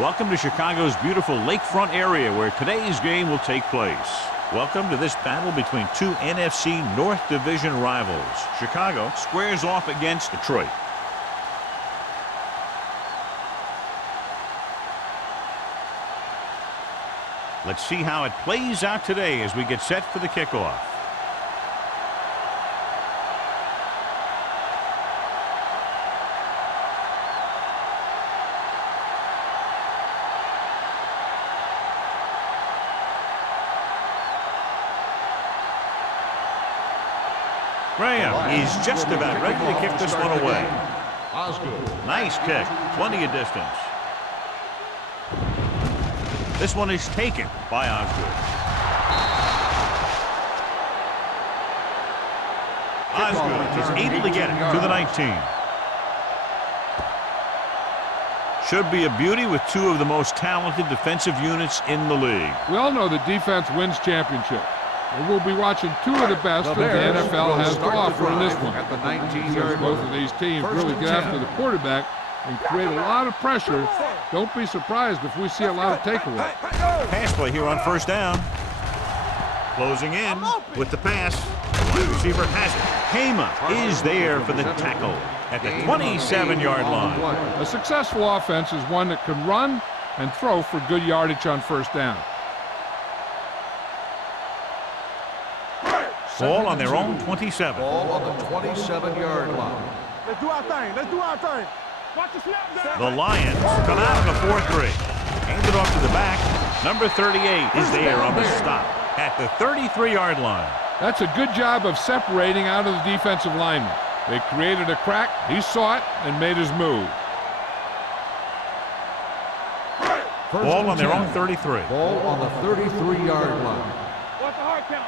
Welcome to Chicago's beautiful lakefront area where today's game will take place. Welcome to this battle between two NFC North Division rivals. Chicago squares off against Detroit. Let's see how it plays out today as we get set for the kickoff. Graham, he's just about ready to kick this one away. Nice kick, plenty of distance. This one is taken by Osgood. Osgood is able to get it to the 19. Should be a beauty with two of the most talented defensive units in the league. We all know that defense wins championships. And we'll be watching two of the best that the NFL has to offer in this one. Since both of these teams really get after the quarterback and create a lot of pressure, don't be surprised if we see a lot of takeaways. Pass play here on first down. Closing in with the pass. The wide receiver has it. Hama is there for the tackle at the 27-yard line. A successful offense is one that can run and throw for good yardage on first down. Ball on their own 27. Ball on the 27-yard line. Let's do our thing. Let's do our thing. Watch the snap, guys. The Lions come out in a 4-3. Hand it off to the back. Number 38 is there on the stop at the 33-yard line. That's a good job of separating out of the defensive lineman. They created a crack, he saw it, and made his move. Ball on their own 33. Ball on the 33-yard line. Watch the hard count.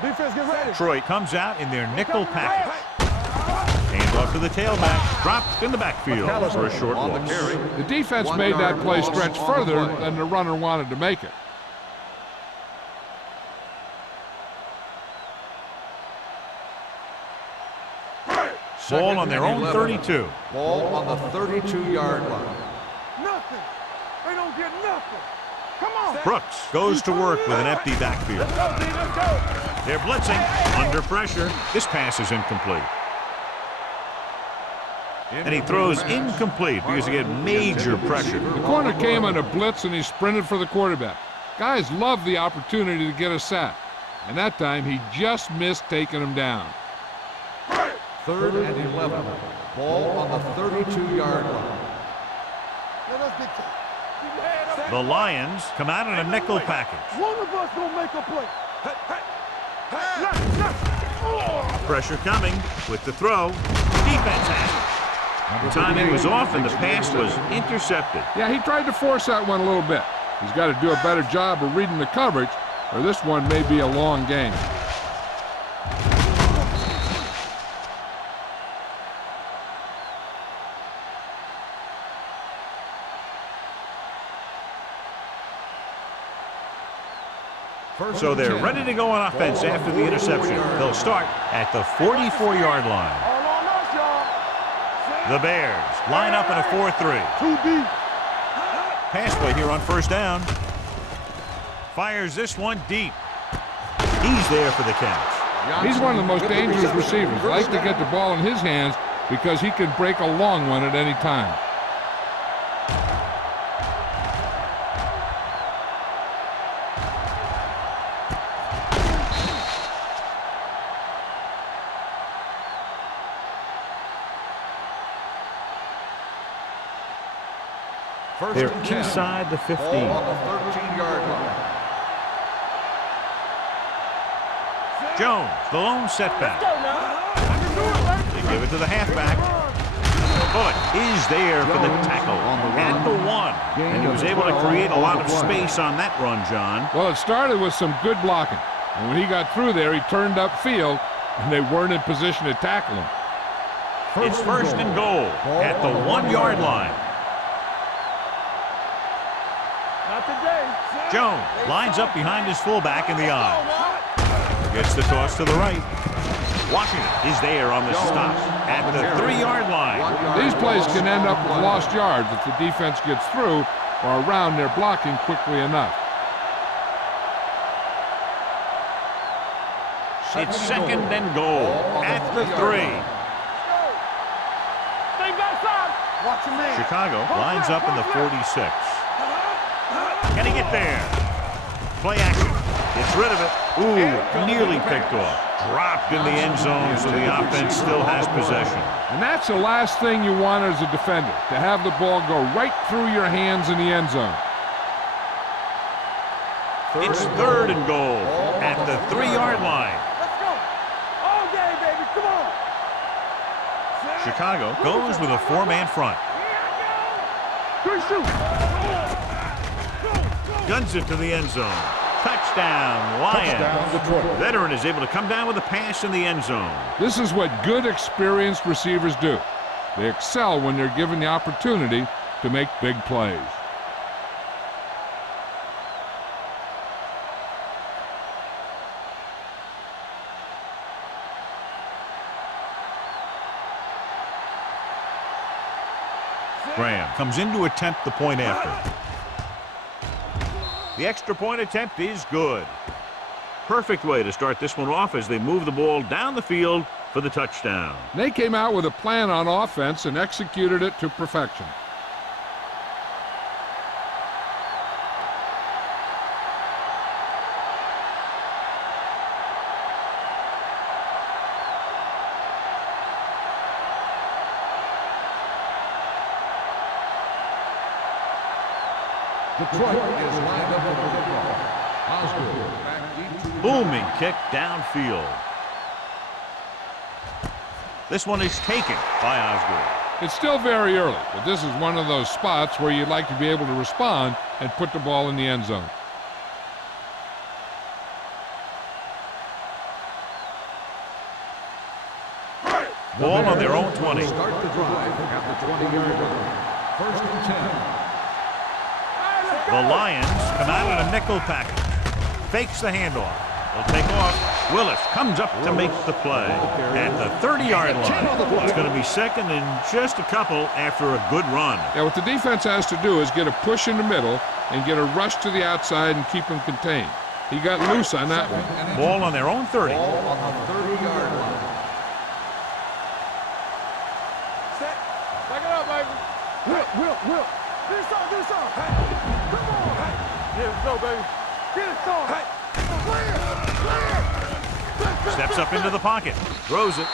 Defense, get ready. Detroit comes out in their nickel package. Hand off to the tailback. Dropped in the backfield for a short loss. The defense made that play stretch further than the runner wanted to make it. Ball on their own 32. Ball on the 32-yard line. Nothing. They don't get nothing. Come on. Brooks goes to work with an empty backfield. Let's go, D. Let's go. They're blitzing. Under pressure. This pass is incomplete. And he throws incomplete because he had major pressure. The corner came on a blitz and he sprinted for the quarterback. Guys love the opportunity to get a sack. And that time he just missed taking him down. 3rd and 11. Ball on the 32-yard line. Let us get to it. The Lions come out in a nickel package. One of us gonna make a play. Pressure coming with the throw. Defense has it. The timing was off and the pass was intercepted. Yeah, he tried to force that one a little bit. He's got to do a better job of reading the coverage, or this one may be a long game. So they're ready to go on offense after the interception. They'll start at the 44-yard line. All on us, y'all. The Bears line up in a 4-3. Too deep. Pass play here on first down. Fires this one deep. He's there for the catch. He's one of the most dangerous receivers. Like to get the ball in his hands because he can break a long one at any time. They're inside the 15. Ball on the 13-yard line. Jones, the lone setback. They give it to the halfback. Bullock is there for the tackle at the 1. And he was able to create a lot of space on that run, John. Well, it started with some good blocking. And when he got through there, he turned upfield, and they weren't in position to tackle him. It's first and goal at the 1-yard line. Not today. Jones lines up behind his fullback in the eye. Gets the toss to the right. Washington is there on the stop at the 3-yard line. These plays can end up with lost yards if the defense gets through or around their blocking quickly enough. It's 2nd and goal at the 3. Chicago lines up in the 46. Can he get there? Play action. Gets rid of it. Ooh, nearly picked off. Dropped in the end zone, so the offense still has possession. And that's the last thing you want as a defender, to have the ball go right through your hands in the end zone. It's 3rd and goal at the 3-yard line. Let's go. All day, baby. Come on. Chicago goes with a 4-man front. Guns it to the end zone. Touchdown, Lions. Veteran is able to come down with a pass in the end zone. This is what good, experienced receivers do. They excel when they're given the opportunity to make big plays. Graham comes in to attempt the point after. The extra point attempt is good. Perfect way to start this one off as they move the ball down the field for the touchdown. They came out with a plan on offense and executed it to perfection. Detroit is lined up for the football. Osgood back deep to Booming kick downfield. This one is taken by Osgood. It's still very early, but this is one of those spots where you'd like to be able to respond and put the ball in the end zone. Ball on their own 20. start the drive at the 20-yard line. 1st and 10. The Lions come out in a nickel package. Fakes the handoff. They'll take off. Willis comes up to make the play at the 30-yard line. It's going to be 2nd and just a couple after a good run. Yeah, what the defense has to do is get a push in the middle and get a rush to the outside and keep them contained. He got loose on that one. Ball on their own 30. Ball on the 30-yard line. Set. Back it up, baby. Will. Get us on. Hey. Come on. Hey. Yeah, let's go, baby. Get us on. Hey. Clear. Steps up into the pocket. Throws it.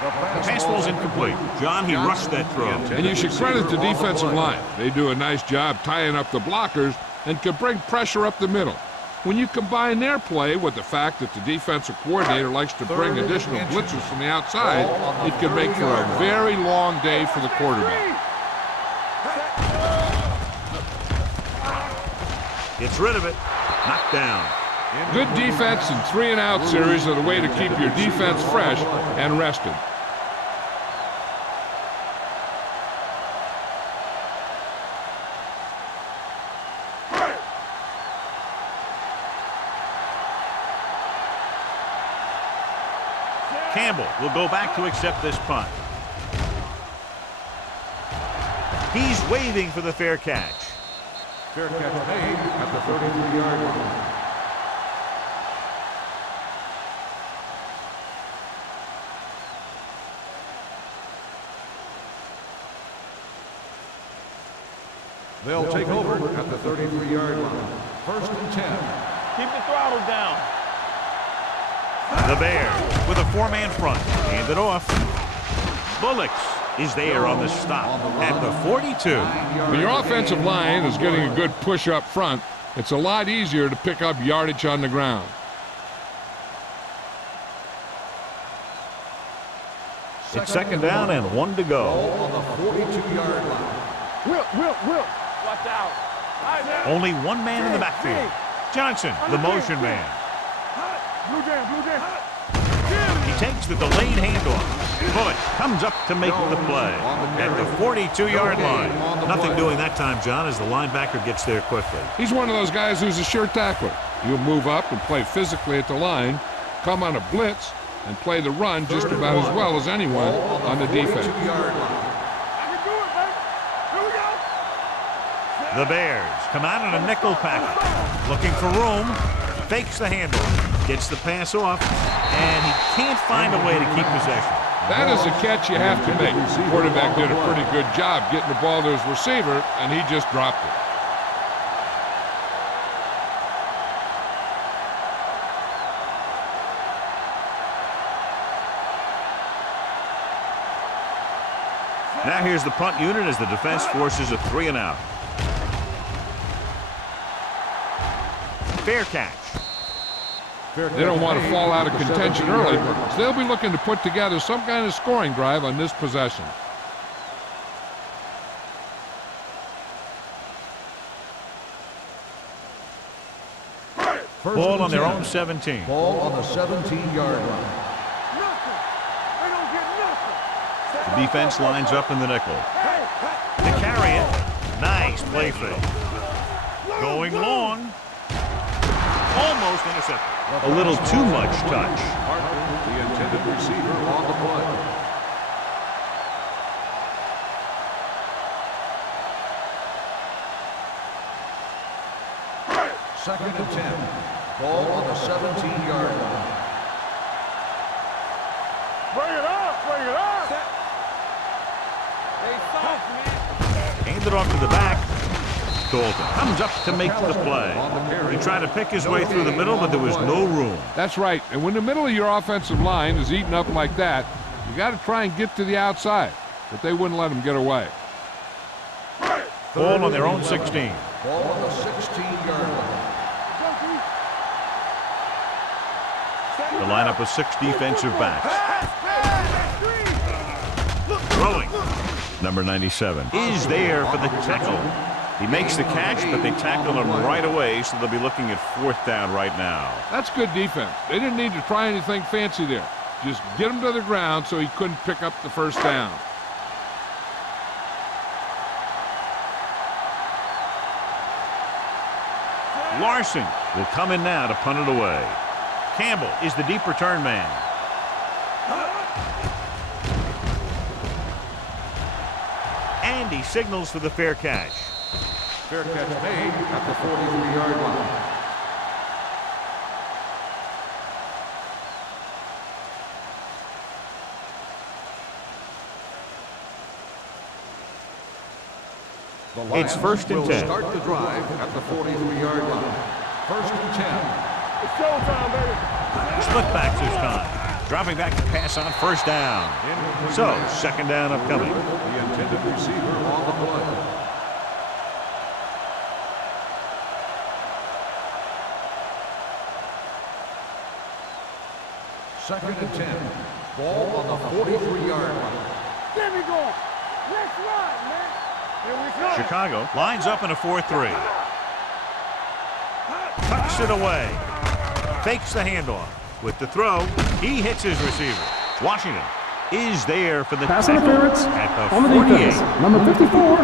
The pass ball's incomplete. John, he rushed that throw. And you should credit the defensive line. They do a nice job tying up the blockers and can bring pressure up the middle. When you combine their play with the fact that the defensive coordinator likes to bring additional blitzes from the outside, it can make for a very long day for the quarterback. Gets rid of it. Knocked down. Good defense and 3-and-out series are the way to keep your defense fresh and rested. Campbell will go back to accept this punt. He's waving for the fair catch. Fair catch made at the 33-yard line. They'll take over at the 33-yard line. 1st and 10. Keep the throttle down. The Bears with a 4-man front. Hand it off. Bullocks is there on the stop at the 42. When your offensive line is getting a good push up front, it's a lot easier to pick up yardage on the ground. It's 2nd down and 1 to go. On the 42-yard line. Will. Watch out. Right, man. Only one man in the backfield. Johnson, the motion man. Blue jam. He takes the delayed handoff. Bullock comes up to make the play at the 42-yard line. Nothing doing that time, John, as the linebacker gets there quickly. He's one of those guys who's a sure tackler. He'll move up and play physically at the line, come on a blitz, and play the run just about as well as anyone on the defense. The Bears come out in a nickel package, looking for room, fakes the handoff, gets the pass off, and he can't find a way to keep possession. That is a catch you have to make. The quarterback did a pretty good job getting the ball to his receiver, and he just dropped it. Now here's the punt unit as the defense forces a 3-and-out. Fair catch. They don't want to fall out of contention early, so they'll be looking to put together some kind of scoring drive on this possession. Ball on their own 17. Ball on the 17-yard line. The defense lines up in the nickel. To carry it. Nice play fake. Going long. Almost intercepted. A little too much touch. The intended receiver on the play. Second and 10. Ball on the 17-yard line. Bring it up, bring it up. Hey, soft, man. Hand it off to the back. Dalton comes up to make the play. He tried to pick his way through the middle, but there was no room. That's right. And when the middle of your offensive line is eaten up like that, you got to try and get to the outside. But they wouldn't let him get away. Ball on their own 16. Ball on the 16-yard line. The lineup of 6 defensive backs. Throwing. Number 97 is there for the tackle. He makes the catch, but they tackle him right away, so they'll be looking at 4th down right now. That's good defense. They didn't need to try anything fancy there. Just get him to the ground so he couldn't pick up the first down. Larson will come in now to punt it away. Campbell is the deep return man. And he signals for the fair catch. Fair catch made at the 43-yard line. It's 1st and 10. Start the drive at the 43-yard line. 1st and 10. It's showtime, baby. Split back this time. Dropping back to pass on 1st down. So, 2nd down upcoming. The intended receiver on the play. Second and 10. Ball on the 43-yard line. Get me going. Let's run, man. Here we go. Chicago lines up in a 4-3. Tucks it away. Fakes the handoff. With the throw, he hits his receiver. Washington is there for the pass tackle interference at the on the 48. defense. Number 54.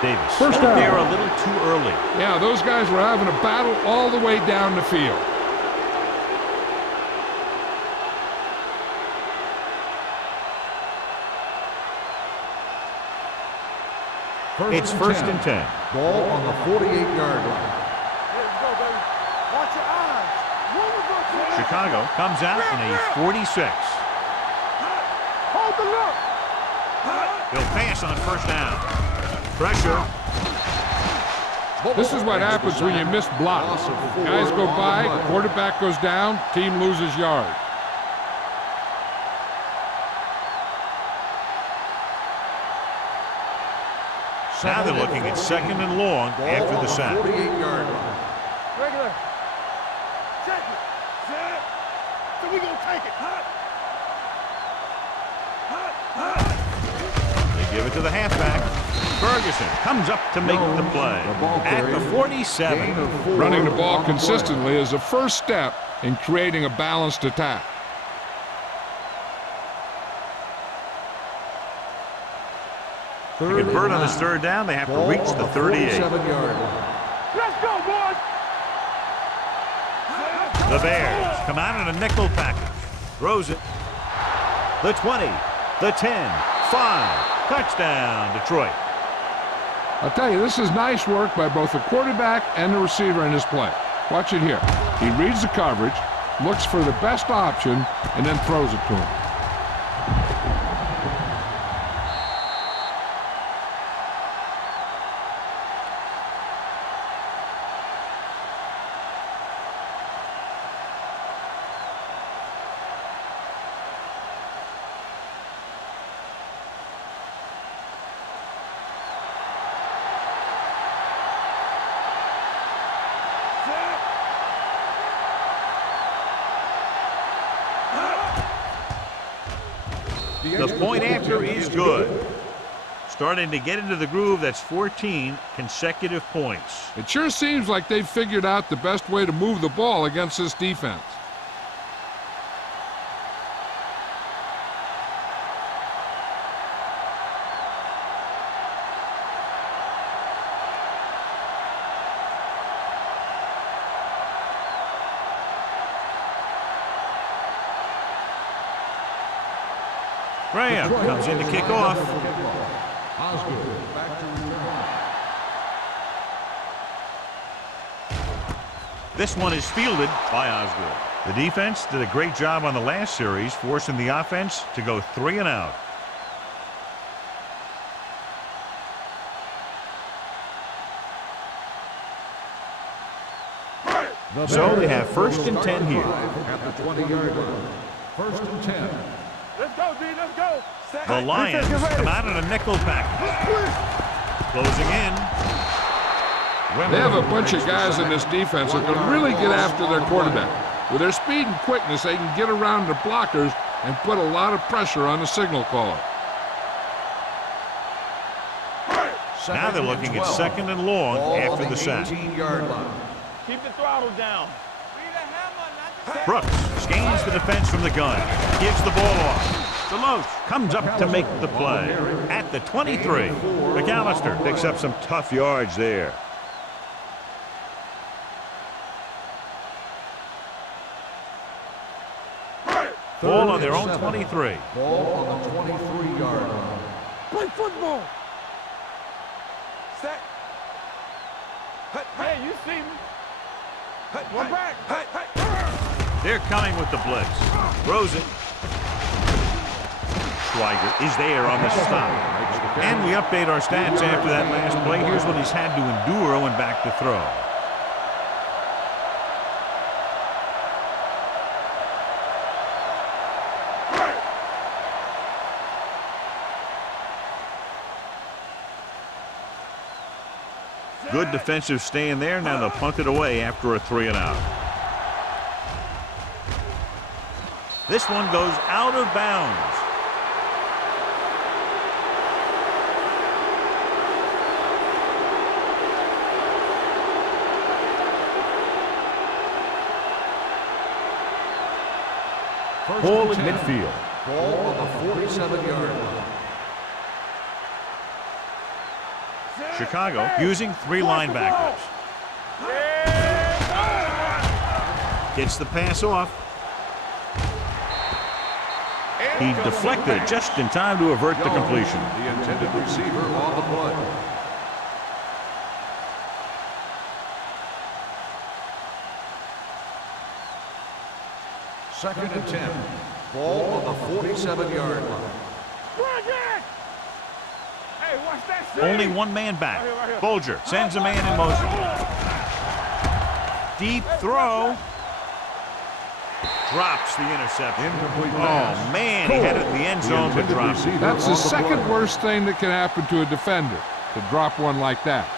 Davis First got down. there a little too early. Yeah, those guys were having a battle all the way down the field. It's 1st and 10. Ball on the 48-yard line. Let's go, baby. Watch your eyes. Chicago comes out in a 46. Hold the look. He'll pass on 1st down. Pressure. This is what happens when you miss blocks. Guys go by, quarterback goes down, team loses yard. Now they're looking at 2nd and long after the sack. 48-yard line. Regular. Check it. Set. So we gonna take it. They give it to the halfback. Ferguson comes up to make the play at the 47. Running the ball consistently is the first step in creating a balanced attack. To convert on this 3rd down, they have to reach the 38. Let's go, boys. The Bears come out in a nickel package. Throws it. The 20, the 10, 5. Touchdown, Detroit. I'll tell you, this is nice work by both the quarterback and the receiver in this play. Watch it here. He reads the coverage, looks for the best option, and then throws it to him. The point after is good. Starting to get into the groove. That's 14 consecutive points. It sure seems like they've figured out the best way to move the ball against this defense. Graham comes in to kick off. Osgood back to return. This one is fielded by Osgood. The defense did a great job on the last series, forcing the offense to go 3 and out. So they have 1st and 10 here. At the 20-yard line. 1st and 10. Let's go, D. Let's go. The Lions come out in a nickel package. Closing in. They have a bunch of guys in this defense that can really get after their quarterback. With their speed and quickness, they can get around the blockers and put a lot of pressure on the signal caller. Now they're looking at 2nd and long after the sack. 18-yard line. Keep the throttle down. Brooks scans the defense from the gun. Gives the ball off. Deloach comes up to make the play. At the 23, McAllister picks up some tough yards there. Ball on their own 23. Ball on the 23-yard line. Play football. Set. Hey, you see me? One back. They're coming with the blitz. Throws it. Schweiger is there on the stop. And we update our stats after that last play. Here's what he's had to endure when back to throw. Good defensive stand there. Now they'll punt it away after a 3 and out. This one goes out of bounds. Ball at midfield. Ball on the 47-yard line. Chicago using 3 linebackers. Gets the pass off. He deflected it just in time to avert the completion. The intended receiver on the play. Second and 10. Ball on the 47-yard line. Hey, watch that shit. Only one man back. Bolger sends a man in motion. Deep throw. Drops the interception. Oh, man, he had it in the end zone but dropped it. That's the second worst thing that can happen to a defender, to drop one like that.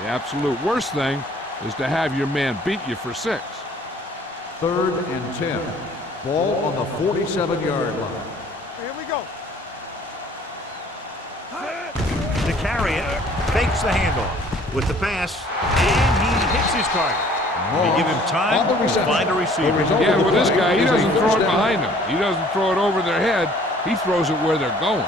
The absolute worst thing is to have your man beat you for 6. 3rd and 10. Ball on the 47-yard line. Here we go. To carry it, fakes the handoff with the pass, and he hits his target. They give him time to find a receiver. Yeah, with this guy, he doesn't throw it behind them. He doesn't throw it over their head. He throws it where they're going.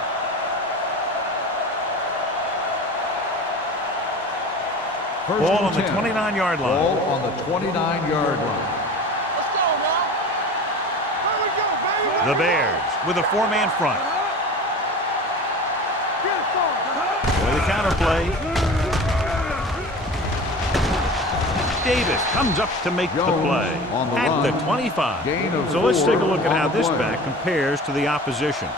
Ball on the 29-yard line. Ball on the 29-yard line. Let's go, now. Here we go, baby. The Bears with a four-man front. With a counter play. Davis comes up to make the play at the 25. So let's take a look at how this back compares to the opposition.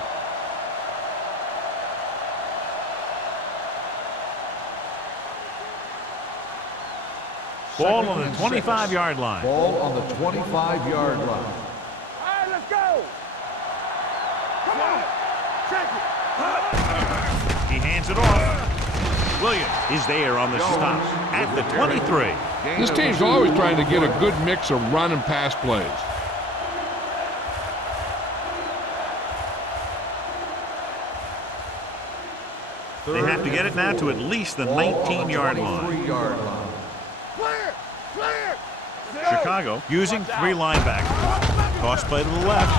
Ball on the 25-yard line. Ball on the 25-yard line. All right, let's go. Come on. Check it. He hands it off. Williams is there on the stop at the 23. This team's always trying to get a good mix of run and pass plays. They have to get it now to at least the 19-yard line. Clear. Clear. Chicago using three linebackers. Toss play to the left.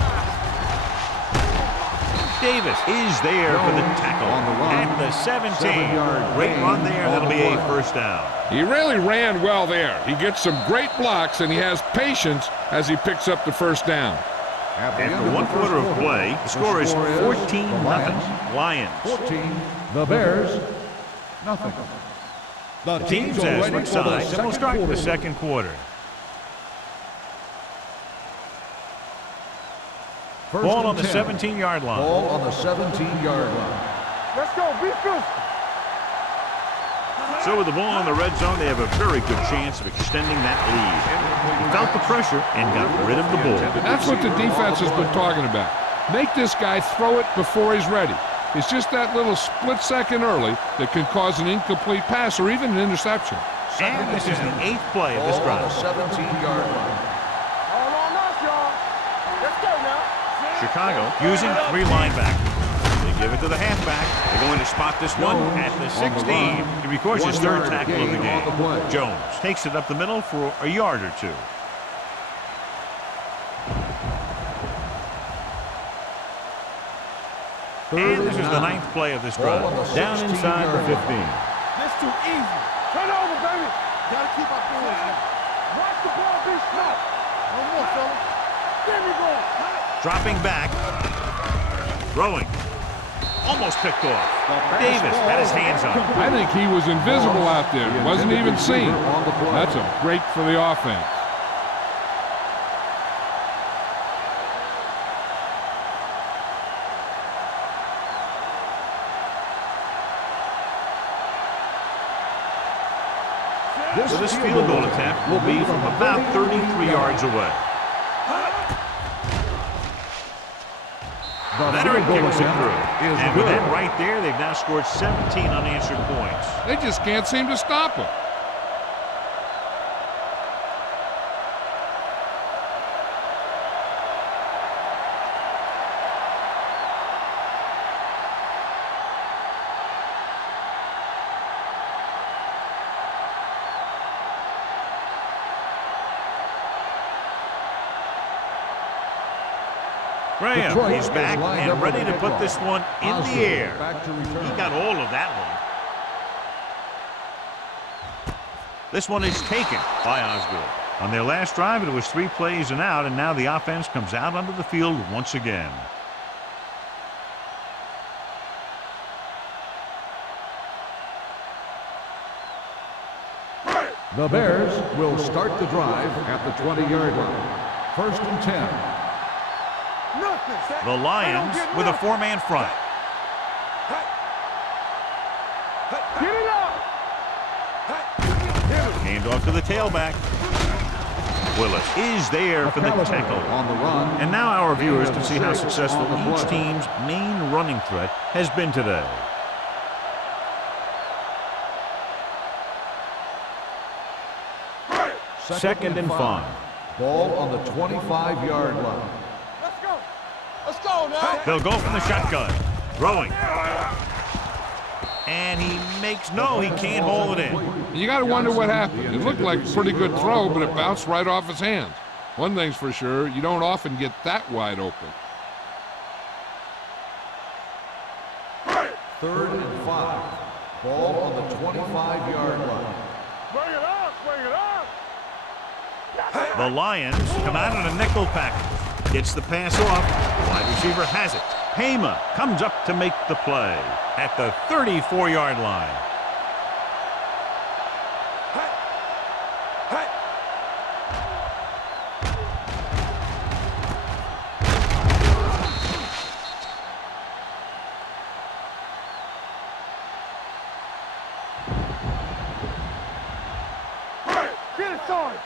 Davis is there for the tackle at the 17. Great run there. That'll be a first down. He really ran well there. He gets some great blocks, and he has patience as he picks up the first down. After 1 quarter of play, the score is 14-0. Lions. 14. The Bears, nothing. The teams as switch sides, and we'll start the second quarter. Ball on the 17-yard line. Ball on the 17-yard line. Let's go. Be physical. So with the ball in the red zone, they have a very good chance of extending that lead. He felt the pressure and got rid of the ball. That's what the defense has been talking about. Make this guy throw it before he's ready. It's just that little split second early that can cause an incomplete pass or even an interception. And this is the 8th play of this drive. Ball on the 17-yard line. All on us, y'all. Let's go now. Chicago using three linebackers. They give it to the halfback. They're going to spot this one at the 16. To be, of course, his third tackle of the game. Jones takes it up the middle for a yard or two. And this is the 9th play of this drive. Down inside the 15. That's too easy. Turn over, baby. Gotta keep our feelings. Watch the ball be smart. One more, fella. There we go. Dropping back. Throwing. Almost picked off. Davis had his hands on it. I think he was invisible out there. Wasn't even seen. That's a break for the offense. So this field goal attempt will be from about 33 yards away. Leonard kicks it through. And with that right there, they've now scored 17 unanswered points. They just can't seem to stop him. Graham, he's back and ready to put this one in the air. He got all of that one. This one is taken by Osgood. On their last drive, it was 3 plays and out, and now the offense comes out onto the field once again. The Bears will start the drive at the 20-yard line. First and 10. The Lions with a 4-man front. Get it up. Hand off to the tailback. Willis is there for the tackle. On the run. And now our viewers can see how successful each team's main running threat has been today. Second and 5. Ball on the 25-yard line. Let's go now. They'll go from the shotgun. Throwing. And he makes no, he can't hold it in. You got to wonder what happened. It looked like a pretty good throw, but it bounced right off his hands. One thing's for sure, you don't often get that wide open. Third and 5. Ball on the 25-yard line. Bring it up. Bring it up. The Lions come out in a nickel package. Gets the pass off. Wide receiver has it. Pema comes up to make the play at the 34-yard line. Get it started.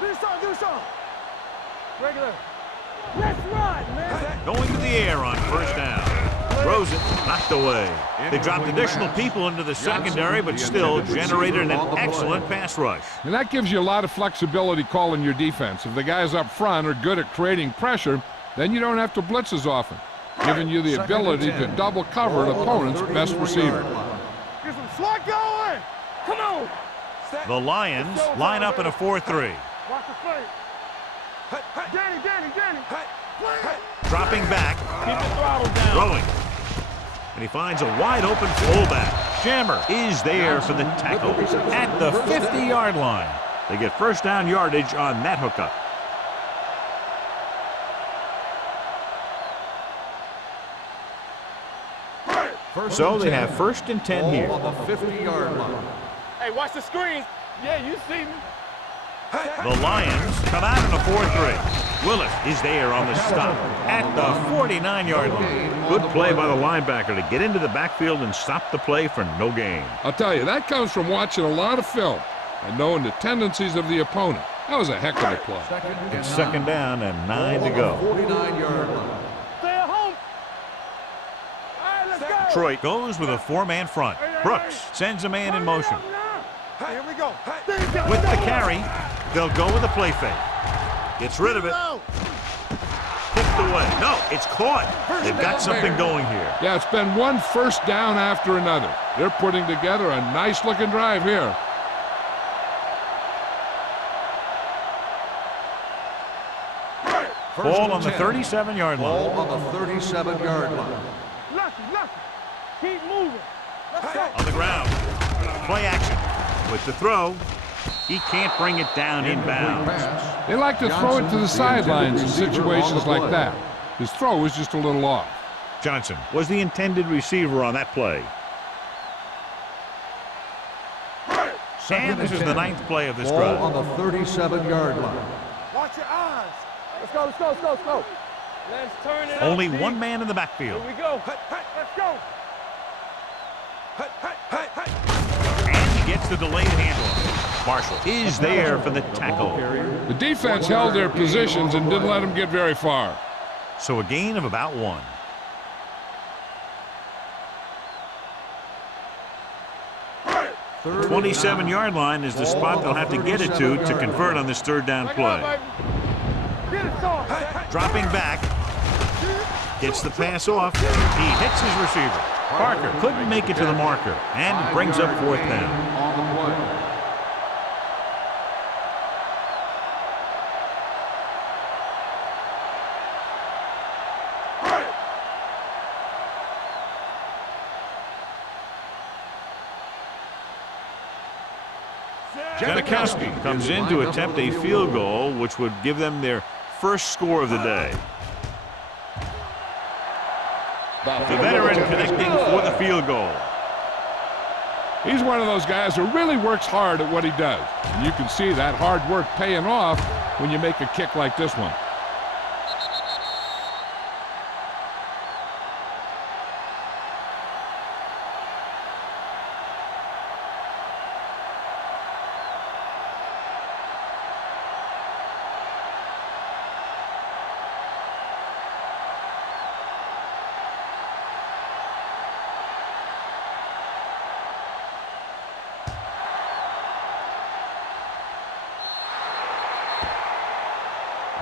Do something. Regular. Let's run, man. Going to the air on first down. Throws it, knocked away. They dropped additional people into the secondary, but still generated an excellent pass rush. And that gives you a lot of flexibility calling your defense. If the guys up front are good at creating pressure, then you don't have to blitz as often, giving you the ability to double cover an opponent's best receiver. Get some slot going. Come on. The Lions line up in a 4-3. Watch the play. Danny. Dropping back. Keep the throttle down. Throwing. And he finds a wide open fullback. Jammer is there for the tackle at the 50-yard line. They get first down yardage on that hookup. So they have first and 10 here. On the 50-yard line. Hey, watch the screen. Yeah, you see me. The Lions come out in a 4-3. Willis is there on the stop at the 49-yard line. Good play by the linebacker to get into the backfield and stop the play for no gain. I'll tell you, that comes from watching a lot of film and knowing the tendencies of the opponent. That was a heck of a play. It's second down and 9 to go. 49-yard line. Stay at home. All right, let's go. Detroit goes with a 4-man front. Brooks sends a man in motion. Here we go. With the carry, they'll go with a play fake. Gets rid of it. Picked away. No, it's caught. They've got something going here. Yeah, it's been one first down after another. They're putting together a nice-looking drive here. Ball on the 37-yard Ball line. on the 37-yard line. Lucky. Keep moving. Let's go. On the ground. Play action. With the throw, he can't bring it down inbounds. They like to throw it to the sidelines in situations like that. His throw was just a little off. Johnson was the intended receiver on that play. And this is the 9th play of this Ball on drive. the 37-yard line. Watch your eyes. Let's go. Let's turn it up. Only D. one man in the backfield. Here we go. Let's go. And he gets the delayed handoff. Marshall is there for the tackle. The defense held their positions and didn't let them get very far. So a gain of about 1. The 27-yard line is the spot they'll have to get it to convert on this third down play. Get it started. Dropping back. Gets the pass off. He hits his receiver. Parker couldn't make it to the marker and brings up fourth down. On the play. Janikowski comes in to attempt a field goal, which would give them their first score of the day. The veteran connecting for the field goal. He's one of those guys who really works hard at what he does. And you can see that hard work paying off when you make a kick like this one.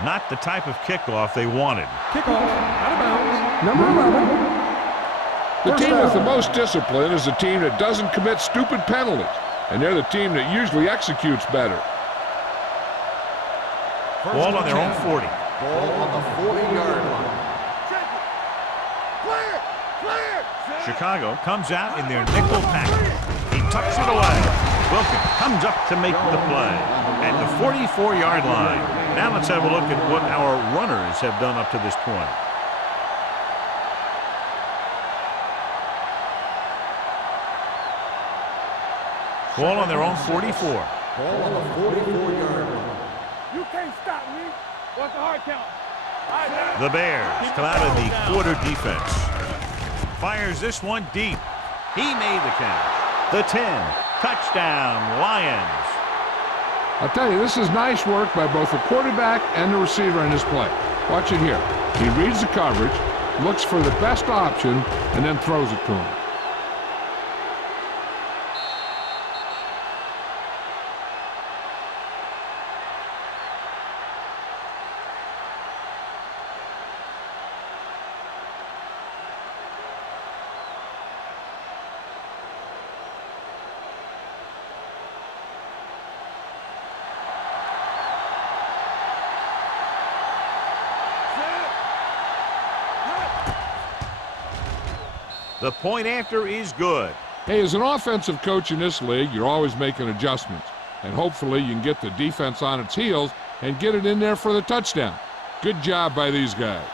Not the type of kickoff they wanted. Kickoff, out of bounds, number 11. The team with the most discipline is the team that doesn't commit stupid penalties, and they're the team that usually executes better. Ball on their own 40. Ball on the 40-yard line. Clear. Chicago comes out in their nickel package. He tucks it away. Wilkins comes up to make the play at the 44-yard line. Now let's have a look at what our runners have done up to this point. Ball on their own 44. Ball on the 44-yard line. You can't stop me. What's the hard count? The Bears come out of the quarter defense. Fires this one deep. He made the catch. The 10. Touchdown, Lions. I'll tell you, this is nice work by both the quarterback and the receiver in this play. Watch it here. He reads the coverage, looks for the best option, and then throws it to him. The point after is good. Hey, as an offensive coach in this league, you're always making adjustments. And hopefully you can get the defense on its heels and get it in there for the touchdown. Good job by these guys.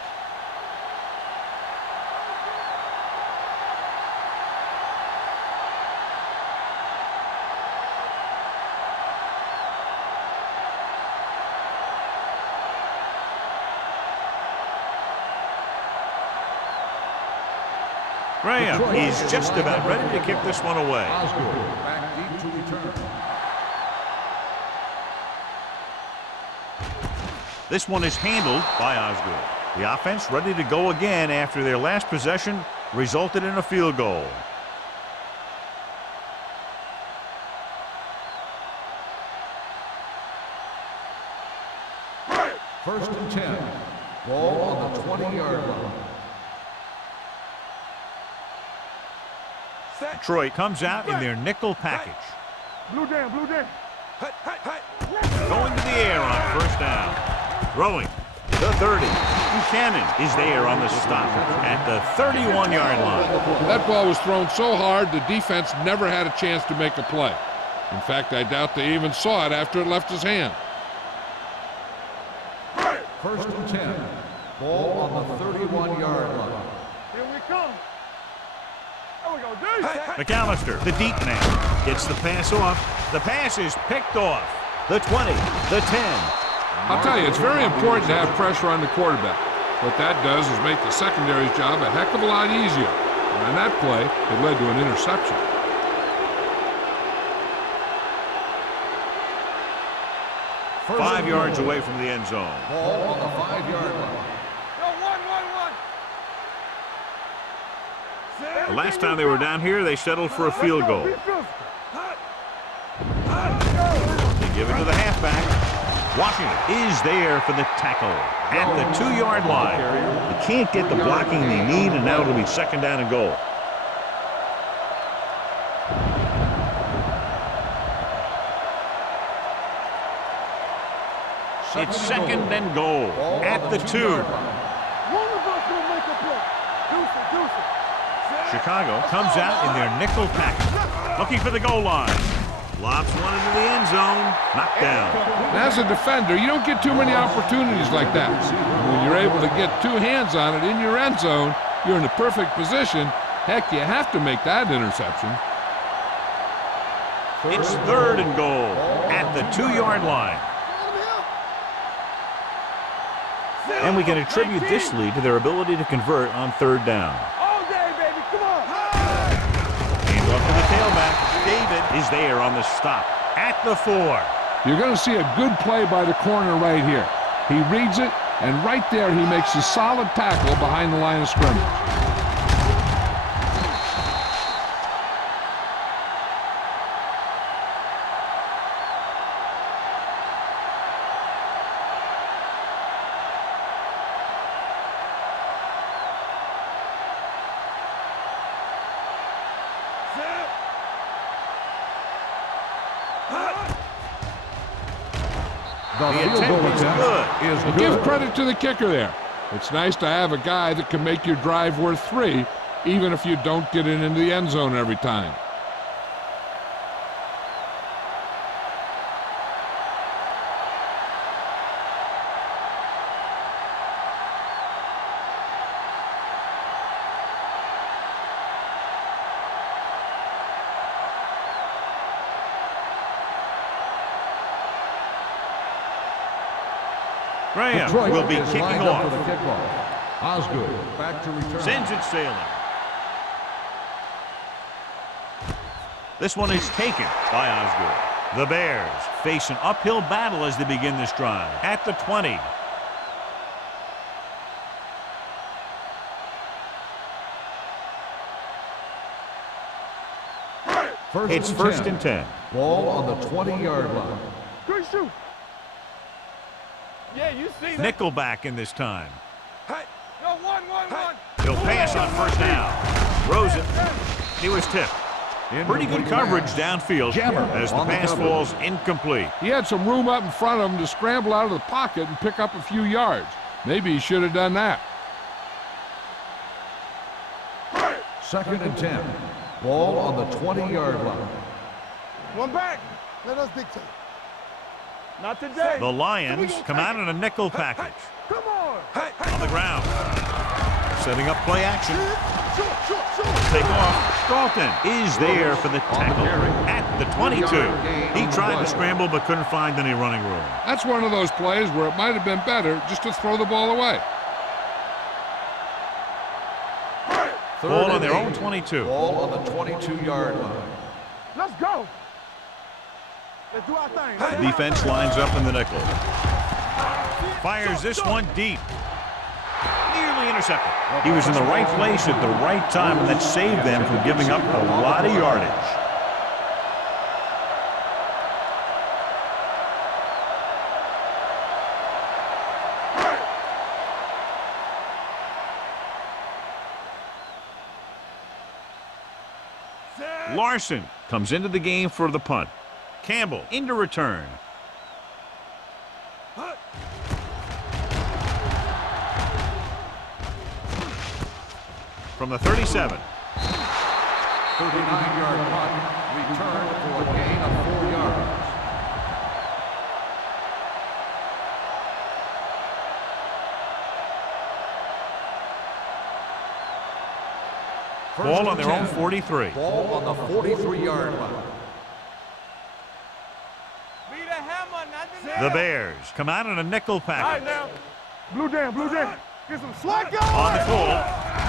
Graham is just about ready to kick this one away. Osgood back deep to return. This one is handled by Osgood. The offense ready to go again after their last possession resulted in a field goal. First and 10. Ball on the 20-yard line. Detroit comes out in their nickel package. Blue jam, blue jam. Going to the air on first down. Throwing the 30. Buchanan is there on the stop at the 31-yard line. That ball was thrown so hard the defense never had a chance to make a play. In fact, I doubt they even saw it after it left his hand. First and 10. Ball on the 31-yard line. Here we come. There we go, dude. McAllister, the deep man, gets the pass off. The pass is picked off. The 20, the 10. I'll tell you, it's very important to have pressure on the quarterback. What that does is make the secondary's job a heck of a lot easier. And on that play, it led to an interception. First 5 yards away from the end zone. Ball on the 5-yard line. Go, one. The last time they were down here, they settled for a field goal. They give it to the halfback. Washington is there for the tackle at the 2-yard line. They can't get the blocking they need, and now it'll be second down and goal. It's second and goal at the 2. One of us will make a play. Deuce it. Chicago comes out in their nickel package, looking for the goal line. Lobs one into the end zone, knocked down. And as a defender, you don't get too many opportunities like that. When you're able to get 2 hands on it in your end zone, you're in the perfect position. Heck, you have to make that interception. It's third and goal at the 2-yard line. And we can attribute this lead to their ability to convert on third down. All day, baby. Come on. Handoff to the tailback. David is there on the stop at the 4. You're going to see a good play by the corner right here. He reads it, and right there he makes a solid tackle behind the line of scrimmage. The The field attempt goal is attempt good. is And good. give credit to the kicker there. It's nice to have a guy that can make your drive worth 3, even if you don't get it into the end zone every time. Graham Detroit will be is kicking lined up off. for the kickoff. Osgood back to return. Sends it sailing. This one is taken by Osgood. The Bears face an uphill battle as they begin this drive. At the 20. It's first and 10. Ball on the 20-yard line. Good shoot. Yeah, you see that. Nickelback in this time. Hey. Yo, one. He'll pass on first down. Throws it. He was tipped. Pretty good coverage downfield as the pass falls incomplete. He had some room up in front of him to scramble out of the pocket and pick up a few yards. Maybe he should have done that. Second and 10. Ball on the 20-yard line. One back. Let us dictate. Not today. The Lions come out in a nickel package. Come on. On the ground. Setting up play action. Shoot. Take off. Dalton is there for the tackle at the 22. He tried to scramble but couldn't find any running room. That's one of those plays where it might have been better just to throw the ball away. Ball on their own 22. Ball on the 22-yard line. Let's go. Let's do our thing. Defense lines up in the nickel. Fires this one deep. Nearly intercepted. He was in the right place at the right time, and that saved them from giving up a lot of yardage. Larson comes into the game for the punt. Campbell into return. From the 37. 39-yard punt. Return for a gain of 4 yards. Ball on their own 43. Ball on the 43-yard line. The Bears come out in a nickel All right, package. now. Blue down. Get some slack going. On the full.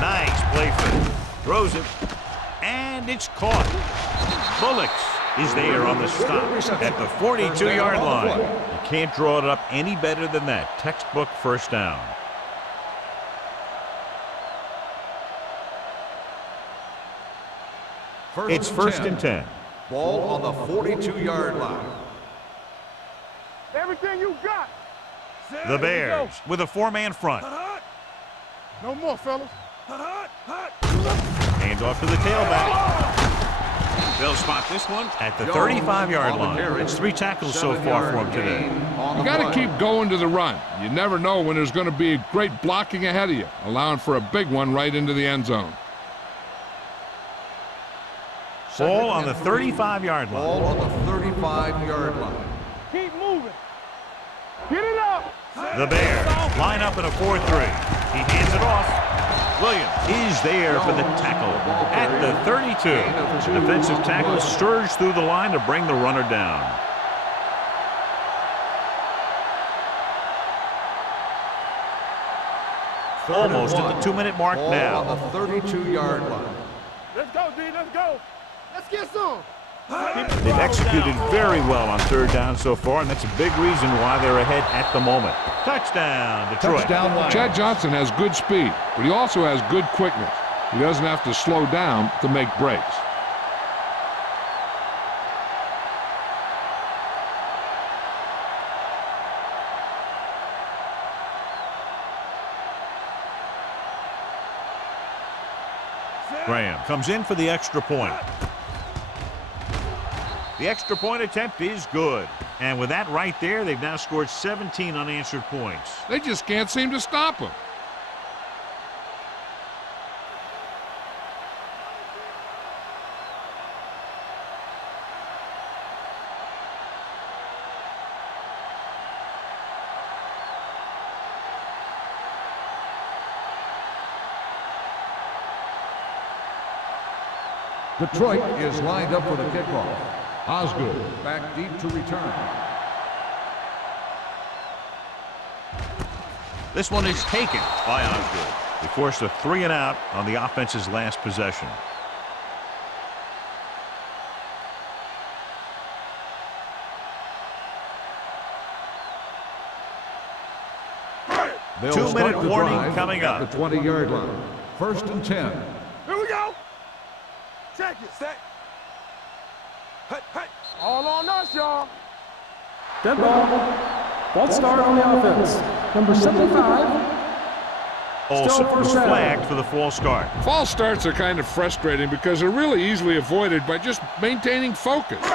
Nice play fake. Throws it. And it's caught. Bullocks is there on the stop at the 42-yard line. You can't draw it up any better than that. Textbook first down. It's first and 10. Ball on the 42-yard line. Everything you got. The Bears with a four-man front. No more, fellas. Hands off to the tailback. They'll spot this one at the 35-yard line. It's 3 tackles so far for him today. You got to keep going to the run. You never know when there's going to be great blocking ahead of you, allowing for a big one right into the end zone. Ball on the 35-yard line. Ball on the 35-yard line. Keep moving. Get it up. The Bears line up in a 4-3. He hands it off. Williams is there for the tackle at the 32. The defensive tackle surged through the line to bring the runner down. Almost at the 2-minute mark Ball now. on the 32-yard line. Let's go, D. Let's go. Let's get some. They've executed very well on 3rd down so far, and that's a big reason why they're ahead at the moment. Touchdown, Detroit. Chad Johnson has good speed, but he also has good quickness. He doesn't have to slow down to make breaks. Graham comes in for the extra point. The extra point attempt is good. And with that right there, they've now scored 17 unanswered points. They just can't seem to stop him. Detroit is lined up for the kickoff. Osgood back deep to return. This one is taken by Osgood. They forced a 3-and-out on the offense's last possession. Two-minute warning coming up. At the 20-yard line. 1st and 10. Here we go. Check it. Set. Hut, hut. All on us, y'all. Dead ball. False start on the offense. Number 75. Olsen was flagged for the false start. False starts are kind of frustrating because they're really easily avoided by just maintaining focus.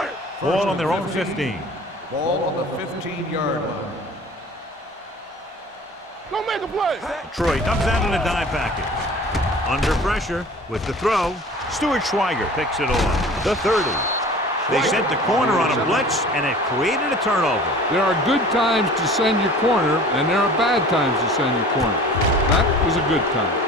Ball on their own 15. Ball on the 15-yard line. Go make a play. Detroit comes out in a dime package. Under pressure with the throw. Stuart Schweiger picks it off. The 30. They sent the corner on a blitz, and it created a turnover. There are good times to send your corner, and there are bad times to send your corner. That was a good time.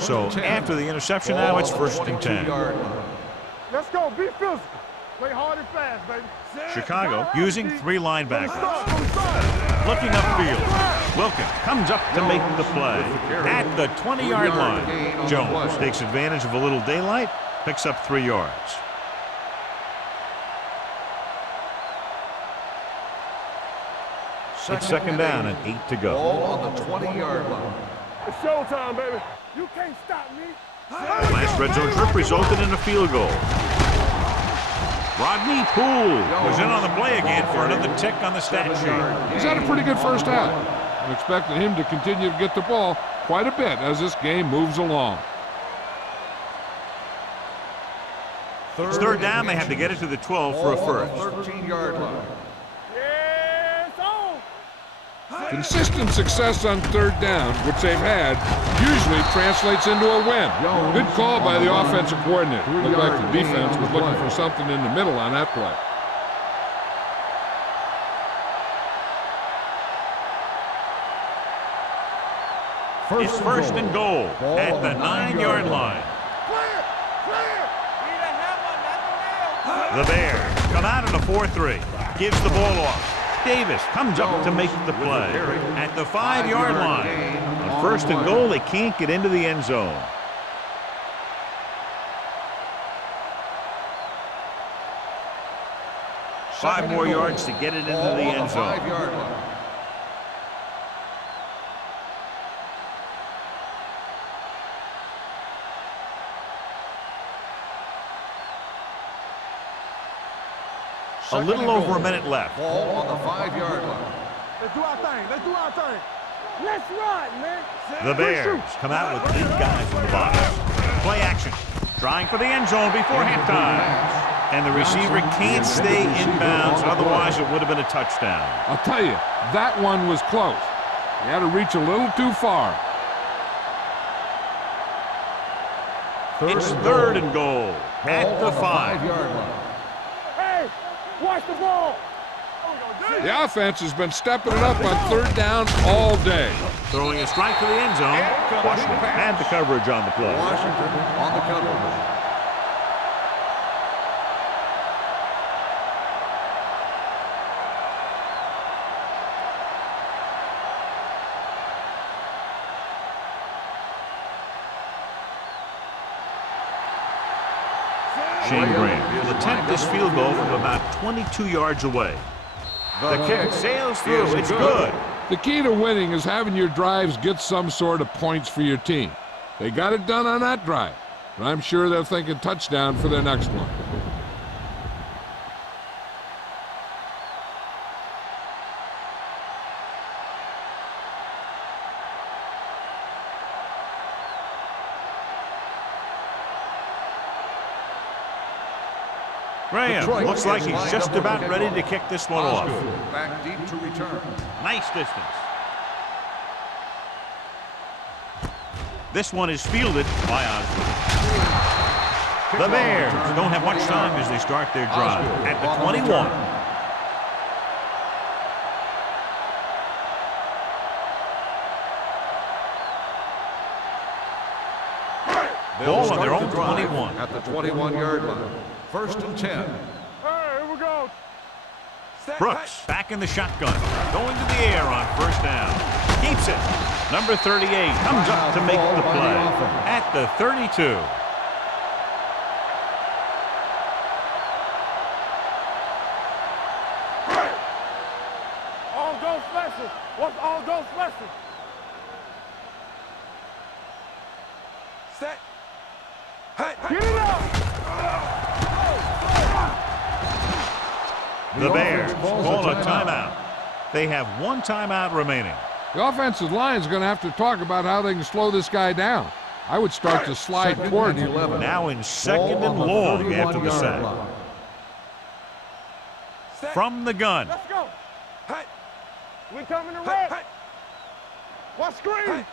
So after the interception, now it's 1st and 10. Let's go. Be physical. Play hard and fast, baby. Chicago using 3 linebackers. Looking upfield. Wilkins comes up to make the play at the 20-yard line. Jones takes advantage of a little daylight, picks up 3 yards. It's 2nd down and 8 to go. Ball on the 20-yard line. It's showtime, baby. You can't stop me. The last red zone trip resulted in a field goal. Rodney Poole was in on the play again for another tick on the stat sheet. He's had a pretty good first half. I'm expecting him to continue to get the ball quite a bit as this game moves along. It's 3rd down. They have to get it to the 12 for a first. 13-yard line. Yes, on. Consistent success on 3rd down, which they've had, usually translates into a win. Good call by the offensive coordinator. Looked like the defense was looking for something in the middle on that play. It's 1st and goal at the 9-yard line. The Bears come out in a 4-3. Gives the ball off. Davis comes up to make the play at the 5-yard line. On 1st and goal, they can't get into the end zone. Five more yards to get it into the end zone. A little over a minute left. Ball on the 5-yard line. Let's do our thing. Let's do our thing. Let's run, man. The Bears come out with 8 guys on the box. Play action. Trying for the end zone before halftime. And the receiver can't stay inbounds, otherwise it would have been a touchdown. I'll tell you, that one was close. He had to reach a little too far. It's 3rd and goal at the 5-yard line. Hey, watch the ball. The offense has been stepping it up on 3rd down all day. Throwing a strike to the end zone. Washington had the coverage on the play. Washington on the coverage. Shane Graham will attempt this field goal from about 22 yards away. The kick sails through. It's good. The key to winning is having your drives get some sort of points for your team. They got it done on that drive, and I'm sure they're thinking touchdown for their next one. Graham looks like he's just about ready to kick this one off. Back deep to return. Nice distance. This one is fielded by Osgood. The Bears don't have much time as they start their drive at the 21. Ball on their start own the drive 21. at the 21-yard line. 1st and 10. Hey, here we go. Brooks back in the shotgun. Going to the air on 1st down. Keeps it. Number 38 comes up to make the play at the 32. All go special. What's all go special? Set. Get it up. The Bears call a timeout. They have 1 timeout remaining. The offensive line is going to have to talk about how they can slow this guy down. I would start to slide towards him. Now in 2nd and long after the sack. From the gun. Let's go. We coming to red. Watch screen.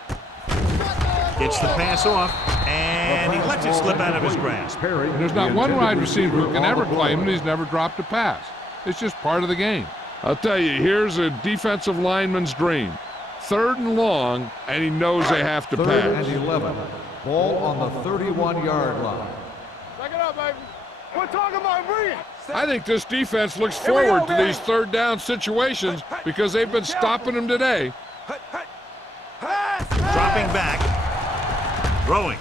Gets the pass off, and he lets it slip out of his grasp. There's not one wide receiver who can ever claim that he's never dropped a pass. It's just part of the game. I'll tell you, here's a defensive lineman's dream. 3rd and long, and he knows they have to 3rd pass. and 11. Ball on the 31-yard line. Back it up, baby. We're talking about bringing. I think this defense looks Here we go, forward to baby. these 3rd down situations because they've been stopping them today. Dropping back. Throwing.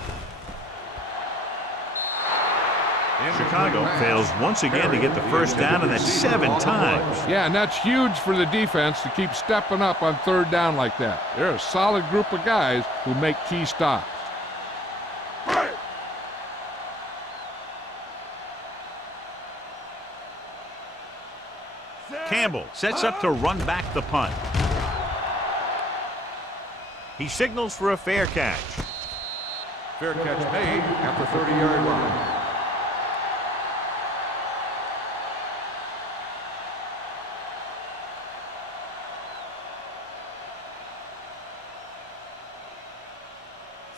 Chicago fails once again to get the 1st down, and that's 7 times. Yeah, and that's huge for the defense to keep stepping up on 3rd down like that. They're a solid group of guys who make key stops. Campbell sets up to run back the punt. He signals for a fair catch. Fair catch made at the 30-yard line.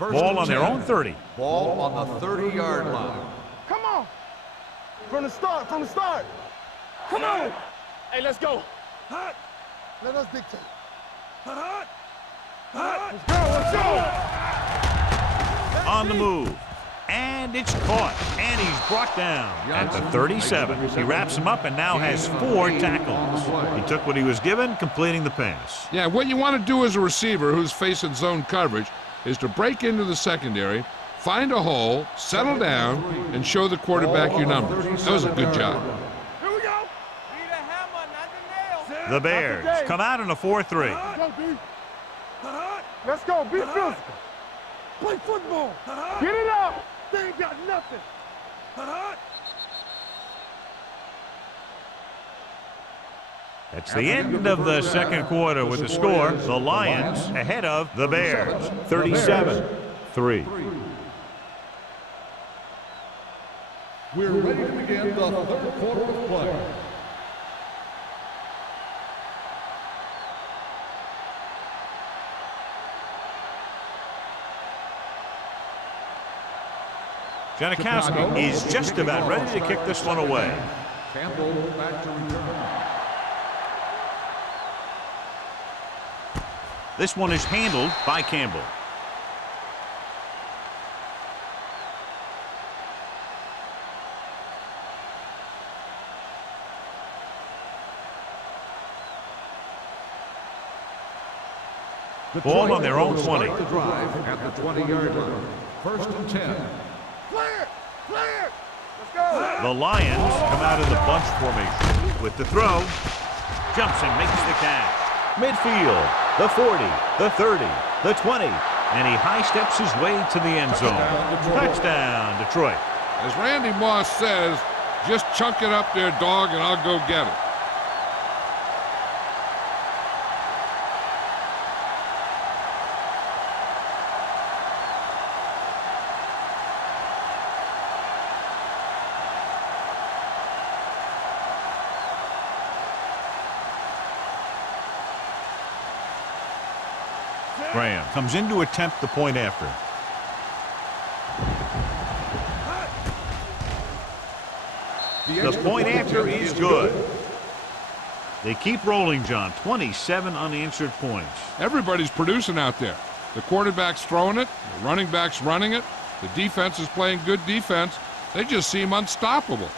Ball on their own 30. Ball on the 30-yard line. Come on. From the start. Come on. Hey, let's go. Let us dictate. Let's go. On the move. And it's caught. And he's brought down at the 37. He wraps him up and now has 4 tackles. He took what he was given, completing the pass. Yeah, what you want to do as a receiver who's facing zone coverage is to break into the secondary, find a hole, settle down, and show the quarterback your numbers. That was a good job. Here we go. Be the hammer, not the nail. The Bears come out in a 4-3. Let's go. Be physical. Play football. Get it up. They ain't got nothing. That's the end of the 2nd quarter with the score. The Lions ahead of the Bears, 37-3. We're ready to begin the 3rd quarter of play. Janikowski is just about ready to kick this one away. Campbell back to return. This one is handled by Campbell. Ball on their own 20. Start the drive at the 20-yard line. 1st and 10. Clear. Let's go. The Lions come out in the bunch formation. With the throw, jumps and makes the catch. Midfield, the 40, the 30, the 20, and he high steps his way to the end zone. Touchdown, Detroit. As Randy Moss says, just chunk it up there, dog, and I'll go get it. Graham comes in to attempt the point after. The point after is good. They keep rolling, John. 27 unanswered points. Everybody's producing out there. The quarterback's throwing it, the running back's running it, The defense is playing good defense. They just seem unstoppable.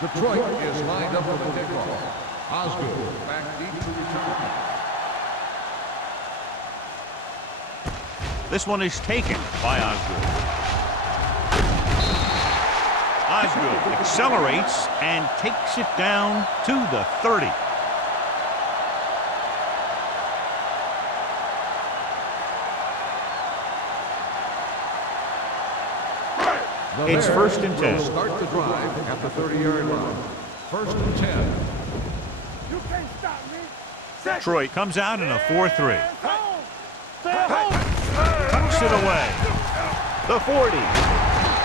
Detroit is lined up for the kickoff. Osgood back deep to return. This one is taken by Osgood. Osgood accelerates and takes it down to the 30. It's first and 10. Start the drive at the 30-yard line. First and 10. You can't stop me. Detroit comes out in a 4-3. Tucks it away. The 40.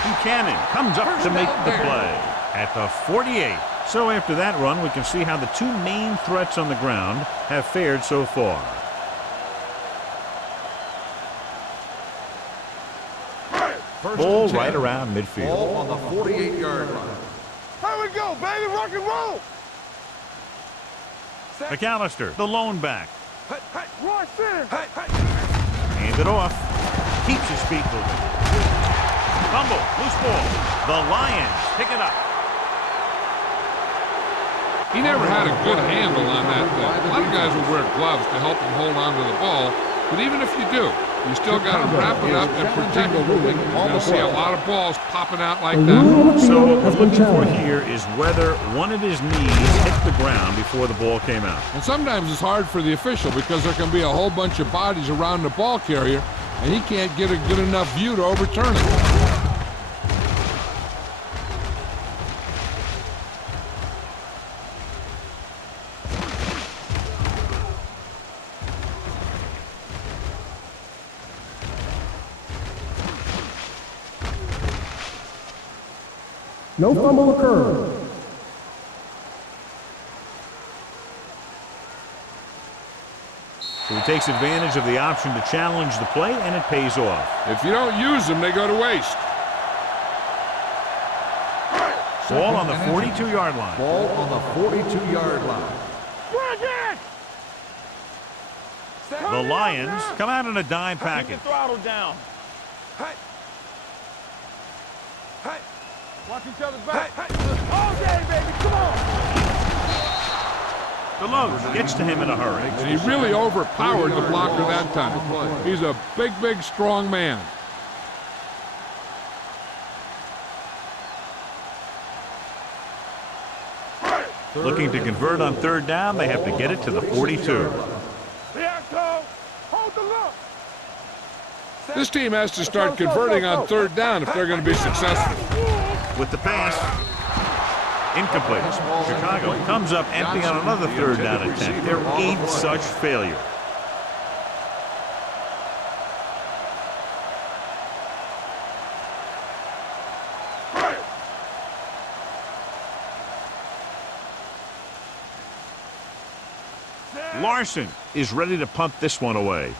Buchanan comes up to make the play at the 48. So after that run, we can see how the two main threats on the ground have fared so far. Ball right around midfield. Ball on the 48-yard line. Here we go, baby. Rock and roll. McAllister, the lone back. Right center. Hand it off. Keeps his feet moving. Fumble. Loose ball. The Lions pick it up. He never had a good handle on that thing. A lot of guys will wear gloves to help him hold on to the ball, but even if you do, you still got to wrap it up and protect the moving. You're going to see a lot of balls popping out like that. So what we're looking for here is whether one of his knees hit the ground before the ball came out. And sometimes it's hard for the official because there can be a whole bunch of bodies around the ball carrier, and he can't get a good enough view to overturn it. No fumble occurred. So he takes advantage of the option to challenge the play, and it pays off. If you don't use them, they go to waste. Ball on the 42-yard line. Ball on the 42-yard line. The Lions come out in a dime package. Throttle down. Watch each other's back. All day, baby. Come on. DeLoach gets to him in a hurry. And he really overpowered the blocker that time. He's a big, strong man. Looking to convert on third down, they have to get it to the 42. Here I come. Hold the look. This team has to start converting on third down if they're going to be successful. With the pass, incomplete. Chicago comes up empty on another third down attempt. Their 8th such failure. Larson is ready to punt this one away.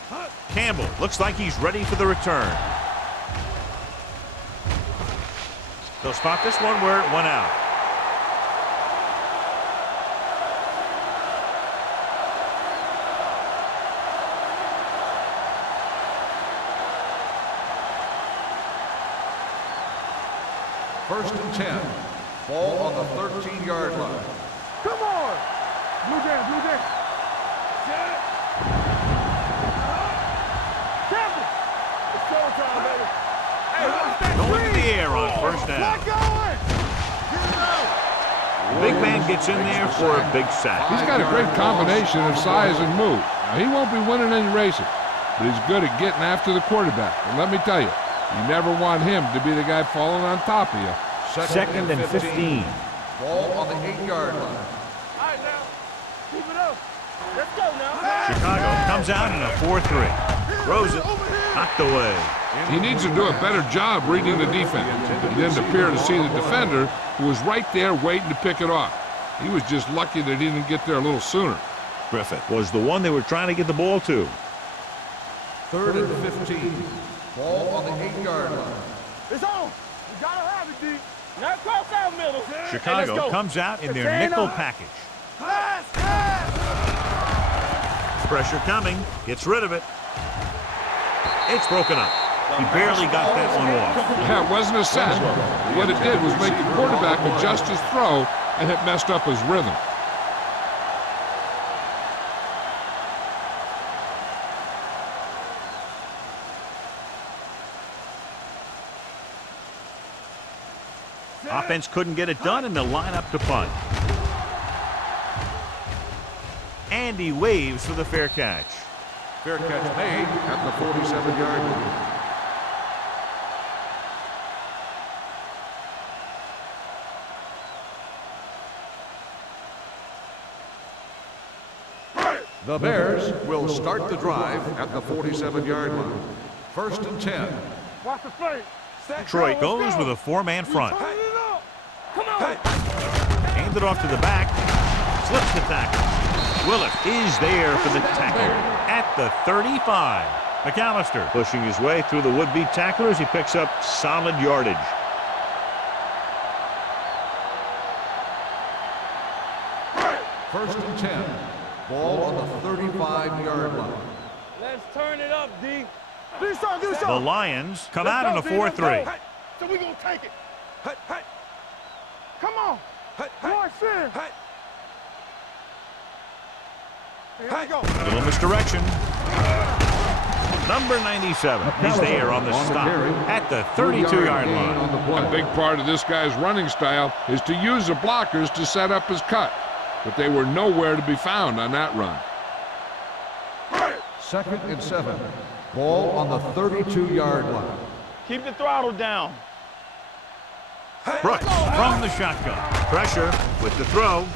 Campbell looks like he's ready for the return. They'll spot this one where it went out. First and 10. Ball on the 13-yard line. Come on. Blue Jam, Blue Jam. Campbell. It's showtime, baby. Hey, watch that Going to the screen. air on first down. Get going. Get it out. Big man gets in there for a big sack. He's got a great combination of size and move. Now, he won't be winning any races, but he's good at getting after the quarterback. And let me tell you, you never want him to be the guy falling on top of you. Second and 15. Ball on the 8-yard line. All right, now. Keep it up. Let's go now. Chicago comes out in a 4-3. Throws it. Knocked away. He needs to do a better job reading the defense. He didn't appear to see the defender, who was right there waiting to pick it off. He was just lucky that he didn't get there a little sooner. Griffith was the one they were trying to get the ball to. Third and 15. Ball on the 8-yard line. It's on. You gotta have it, D. Not cross out middle. Chicago comes out in their nickel package. Pressure coming. Gets rid of it. It's broken up. He barely got that one off. Yeah, it wasn't a set. What it did was make the quarterback adjust his throw, and it messed up his rhythm. Offense couldn't get it done, and they'll line up to punt. And he waves for the fair catch. Fair catch made at the 47-yard line. The Bears will start the drive at the 47-yard line. First and 10. Watch the fake. Detroit goes with a four-man front. Come on. Hand it off to the back. Slips the tackle. Willis is there for the tackle at the 35. McAllister pushing his way through the would-be tacklers. He picks up solid yardage. First and 10. Ball on the 35-yard line. Let's turn it up, D. The Lions come out in a 4-3. So we gonna take it. Come on. March in. Here we go. Little misdirection. Number 97. He's there on the stop at the 32-yard line. A big part of this guy's running style is to use the blockers to set up his cut, but they were nowhere to be found on that run. Second and 7. Ball on the 32-yard line. Keep the throttle down. Brooks from the shotgun. Pressure with the throw.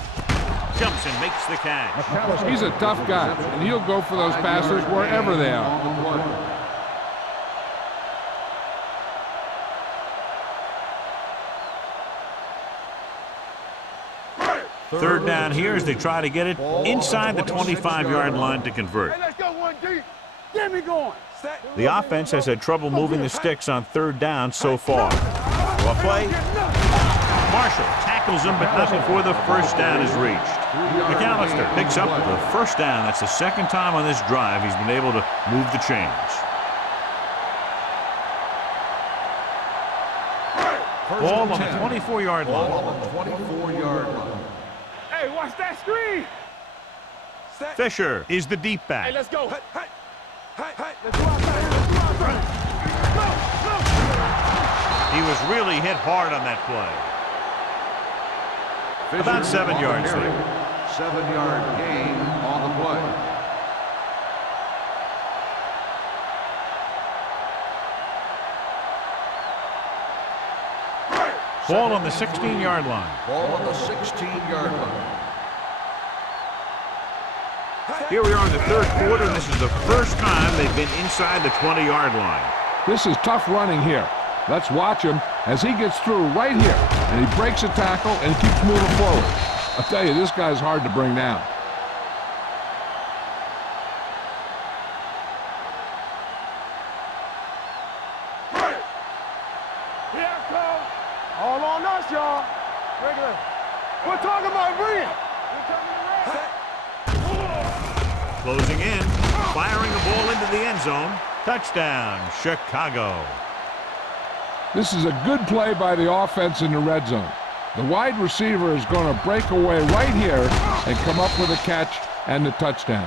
Jumps and makes the catch. He's a tough guy, and he'll go for those passers wherever they are. Third down here as they try to get it inside the 25-yard line to convert. Hey, let's go one deep. Get me going. The offense has had trouble moving the sticks on third down so far. Well play. Marshall tackles him, but nothing before the first down is reached. McAllister picks up the first down. That's the second time on this drive he's been able to move the chains. Ball on the 24-yard line. Ball on the 24-yard line. Hey, watch that screen. Fisher is the deep back. Hey, let's go. Let's go outside. Let's go outside. He was really hit hard on that play. About 7 yards there. 7-yard gain on the play. Ball on the 16-yard line. Ball on the 16-yard line. Here we are in the third quarter, and this is the first time they've been inside the 20-yard line. This is tough running here. Let's watch him as he gets through right here, and he breaks a tackle and keeps moving forward. I'll tell you, this guy's hard to bring down. Here it comes. All on us, y'all. Regular. We're talking about Brian. Closing in, firing the ball into the end zone. Touchdown, Chicago. This is a good play by the offense in the red zone. The wide receiver is going to break away right here and come up with a catch and the touchdown.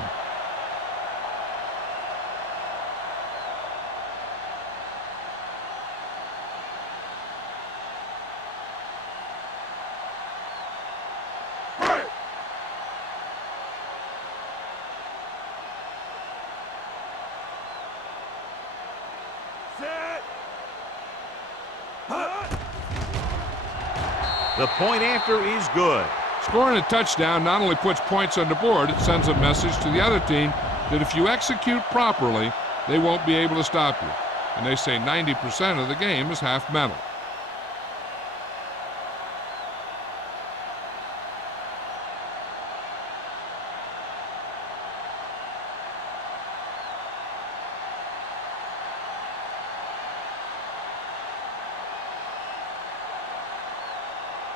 The point after is good. Scoring a touchdown not only puts points on the board, it sends a message to the other team that if you execute properly, they won't be able to stop you. And they say 90% of the game is half mental.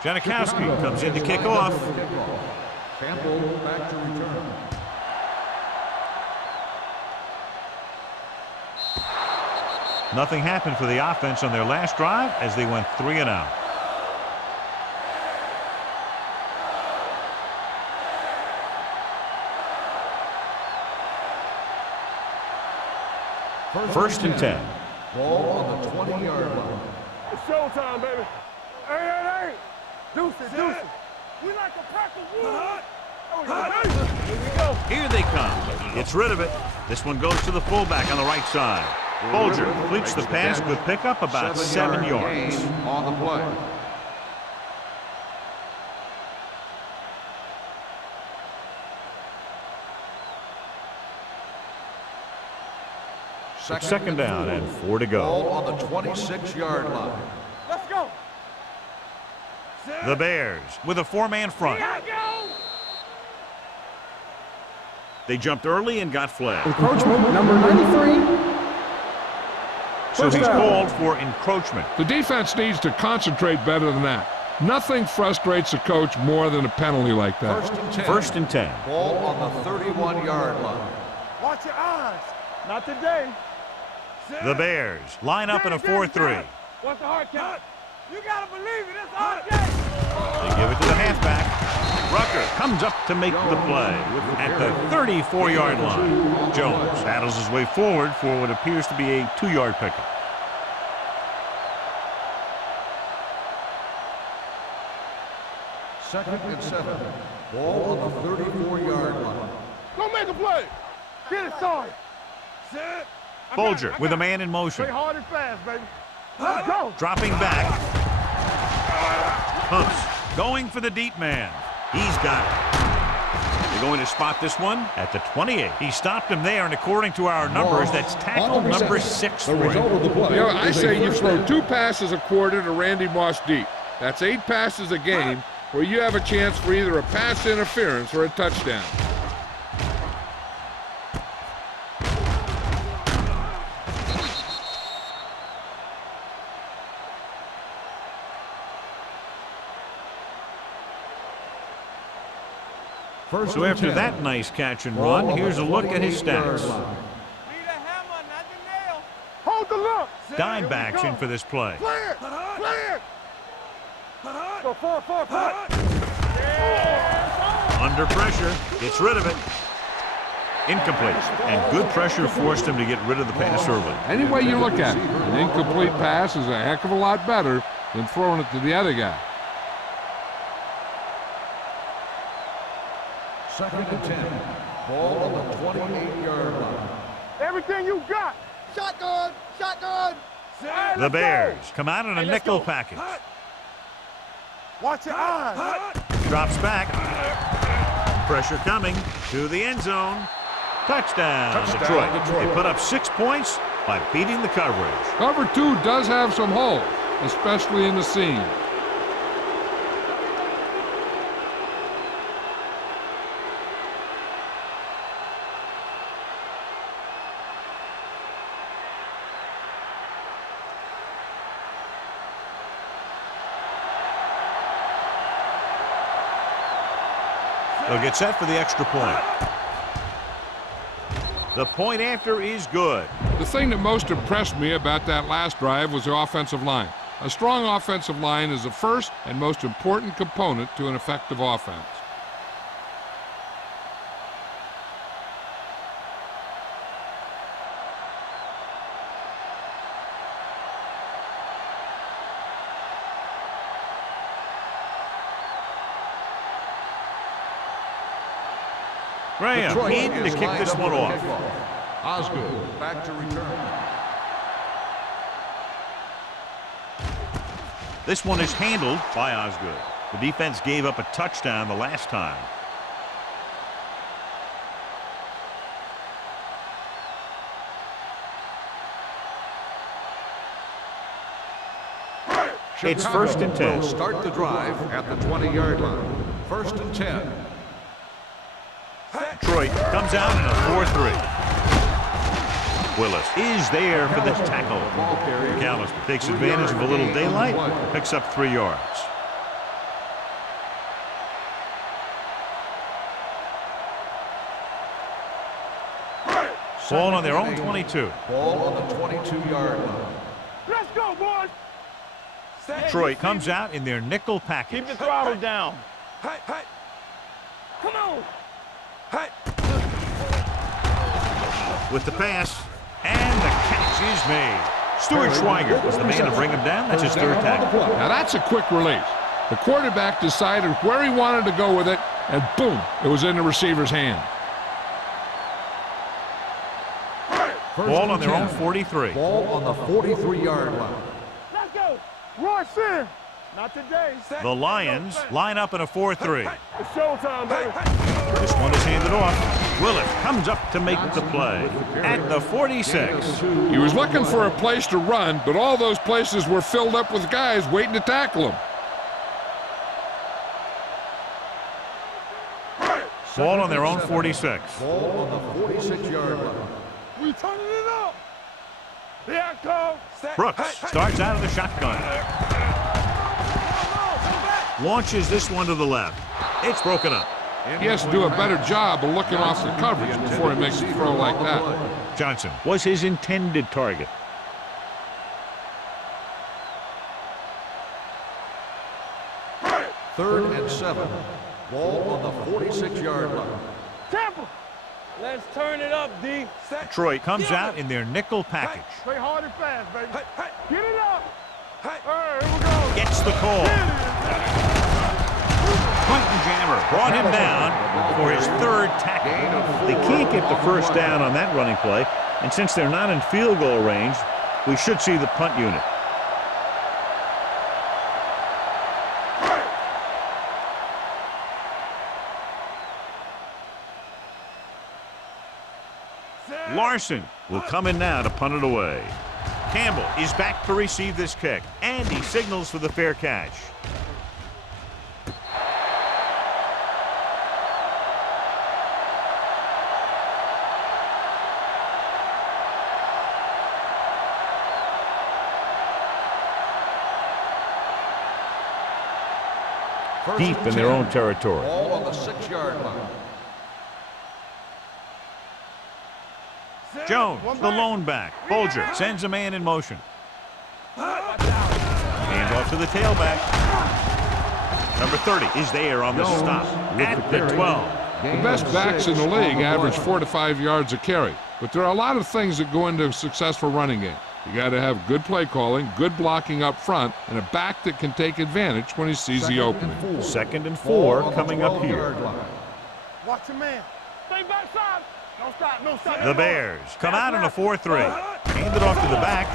Janikowski comes in to kick off. Campbell back to return. Nothing happened for the offense on their last drive as they went 3 and out. First and 10. Ball on the 20-yard line. It's showtime, baby. Hey. Deuces. We like a pack of wood. Here we go. Here they come. Gets rid of it. This one goes to the fullback on the right side. Folger completes the pass with pickup about 7 yards. On the play. Second down and 4 to go. Ball on the 26-yard line. Let's go. The Bears with a 4-man front. They jumped early and got flagged. Encroachment, number 93. So he's called for encroachment. The defense needs to concentrate better than that. Nothing frustrates a coach more than a penalty like that. First and 10. First and 10. Ball on the 31-yard line. Watch your eyes. Not today. The Bears line up in a 4-3. What's the hard count? You gotta believe it. It's hard game. They give it to the halfback. Rucker comes up to make the play at the 34-yard line. Jones battles his way forward for what appears to be a 2-yard pickup. Second and 7. Ball on the 34-yard line. Go make a play. Get it started. Sit. Folger with a man in motion. Play hard and fast, baby. Let's go. Dropping back. Pumps. Going for the deep man. He's got it. They're going to spot this one at the 28. He stopped him there, and according to our numbers, that's tackle number 6 for him. I say you throw 2 passes a quarter to Randy Moss deep. That's 8 passes a game where you have a chance for either a pass interference or a touchdown. So after that nice catch and run, here's a look at his stats. Hold the look. Dimebacks in for this play. Clear. Go forward. Under pressure, gets rid of it. Incomplete. And good pressure forced him to get rid of the pass early. Any way you look at it, an incomplete pass is a heck of a lot better than throwing it to the other guy. Second and 10. Ball on the 28-yard line. Everything you got. Shotgun. The Bears come out in a nickel package. Watch your eyes. Drops back. Pressure coming to the end zone. Touchdown, Detroit. They put up 6 points by beating the coverage. Cover 2 does have some holes, especially in the seam. They'll get set for the extra point. The point after is good. The thing that most impressed me about that last drive was the offensive line. A strong offensive line is the first and most important component to an effective offense. Graham in to kick this one off. Osgood back to return. This one is handled by Osgood. The defense gave up a touchdown the last time. It's first and 10. Will start the drive at the 20-yard line. First and 10. Detroit comes out in a 4-3. Willis is there for the tackle. McAllister takes advantage of a little daylight, picks up 3 yards. Ball on their own 22. Ball on the 22-yard line. Let's go, boys. Detroit comes out in their nickel package. Keep the throttle down. Hey, hey. Come on. Hey. With the pass, and the catch is made. Stuart Schweiger was the man to bring him down. That's his third tackle. Now that's a quick release. The quarterback decided where he wanted to go with it, and boom, it was in the receiver's hand. Ball on their own 43. Ball on the 43-yard line. Let's go. Rush in. Not today. The Lions line up in a 4-3. It's showtime, baby. This one is handed off. Willett comes up to make the play at the 46. He was looking for a place to run, but all those places were filled up with guys waiting to tackle him. Ball on their own 46. Ball on the 46-yard line. We turning it up. Here I come. Brooks starts out of the shotgun. Launches this one to the left. It's broken up. He has to do a better job of looking off the coverage before he makes a throw like that. Johnson was his intended target. Third and 7. Ball on the 46-yard line. Tampa. Let's turn it up, D. Detroit comes out in their nickel package. Play hard and fast, baby. Get it up. Hey, here we go. Gets the call. Quentin Jammer brought him down for his third tackle. They can't get the first down on that running play, and since they're not in field goal range, we should see the punt unit. Larson will come in now to punt it away. Campbell is back to receive this kick, and he signals for the fair catch. Deep in their own territory. Ball on the 6-yard line. Jones, the lone back. Bolger sends a man in motion. Hand off to the tailback. Number 30 is there on the stop at the 12. The best backs in the league average 4 to 5 yards a carry, but there are a lot of things that go into a successful running game. You got to have good play calling, good blocking up front, and a back that can take advantage when he sees the opening. 2nd and 4 coming up here. Watch your man. Stay backside. Don't stop, no stop. The Bears come out in a 4-3. Hand it off to the back.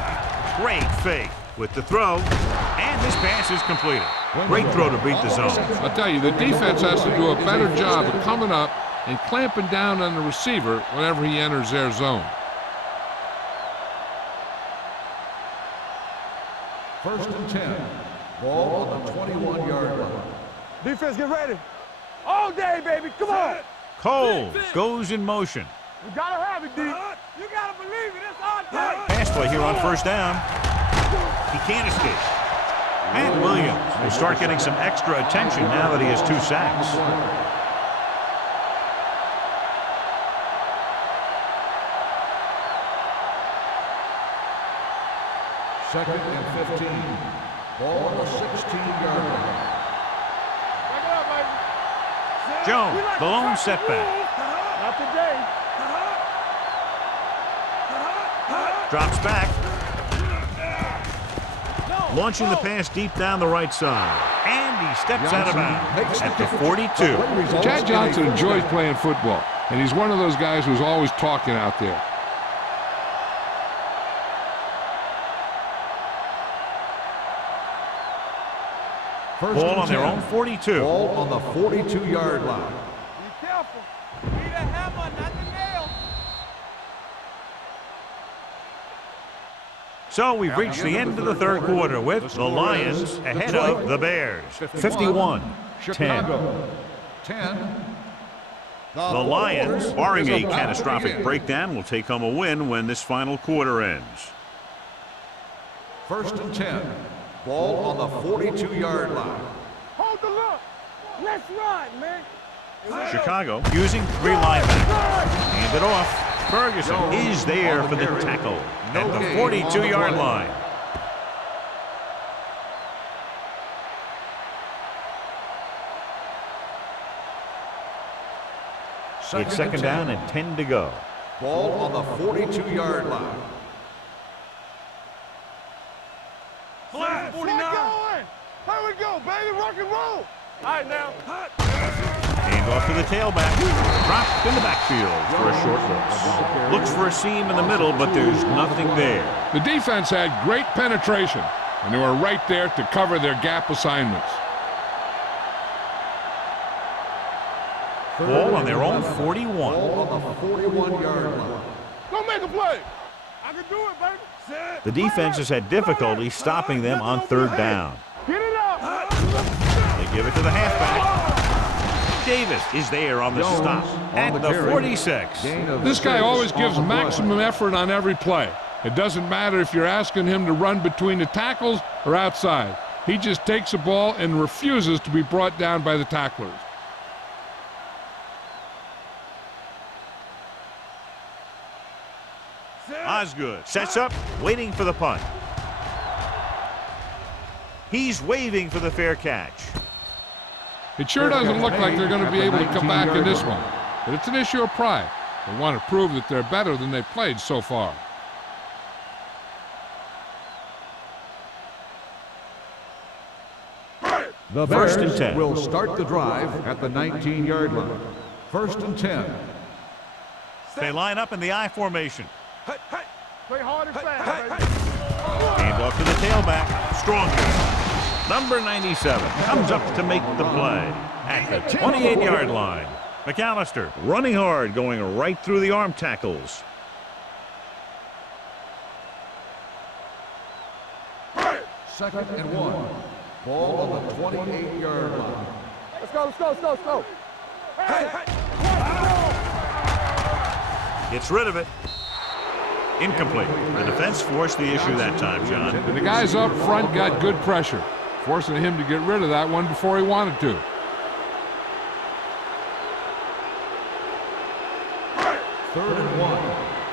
Great fake with the throw, and this pass is completed. Great throw to beat the zone. I'll tell you, the defense has to do a better job of coming up and clamping down on the receiver whenever he enters their zone. First and 10. Ball on the 21-yard line. Defense, get ready. All day, baby. Come on. Coles goes in motion. You gotta have it, D. You gotta believe it. It's all day. Pass play here on first down. He can't escape. Matt Williams will start getting some extra attention now that he has 2 sacks. Second and 15. Ball on the 16-yard line. Back it up, baby. Jones, the lone setback. Not today. Drops back. Launching the pass deep down the right side. And he steps out of bounds at the 42. Chad Johnson enjoys playing football, and he's one of those guys who's always talking out there. Ball on their own 42. Ball on the 42-yard line. Be careful. Need a hammer, not the nail. So we've reached the end of the third quarter with the Lions ahead of the Bears. 51-10. Chicago 10. The Lions, barring a catastrophic breakdown, will take home a win when this final quarter ends. First and 10. Ball on the 42-yard line. Hold the look. Let's run, man. Chicago using 3 linebackers. Hand it off. Ferguson is there for the tackle at the 42-yard line. It's second down and 10 to go. Ball on the 42-yard line. Flat 49. Here we go, baby. Rock and roll. All right, now. Hand off to the tailback. Dropped in the backfield for a short loss. Looks for a seam in the middle, but there's nothing there. The defense had great penetration, and they were right there to cover their gap assignments. Ball on their own 41. Ball on the 41-yard line. Go make a play. I can do it, baby. The defense has had difficulty stopping them on third down. Get it up. They give it to the halfback. Davis is there on the stop at the 46. This guy always gives maximum effort on every play. It doesn't matter if you're asking him to run between the tackles or outside. He just takes the ball and refuses to be brought down by the tacklers. Osgood sets up, waiting for the punt. He's waving for the fair catch. It sure doesn't look like they're going to be able to come back in this one, but it's an issue of pride. They want to prove that they're better than they've played so far. The First and Bears 10. will start the drive at the 19-yard line. First and 10. They line up in the I formation. Hey, hey. Play hard and fast, baby. Hand off to the tailback. Strong. Number 97 comes up to make the play at the 28-yard line. McAllister running hard, going right through the arm tackles. Second and 1. Ball on the 28-yard line. Let's go, let's go, let's go, let's go. Hey, hey. Gets rid of it. Incomplete. The defense forced the issue that time, John. And the guys up front got good pressure, forcing him to get rid of that one before he wanted to. Third and 1.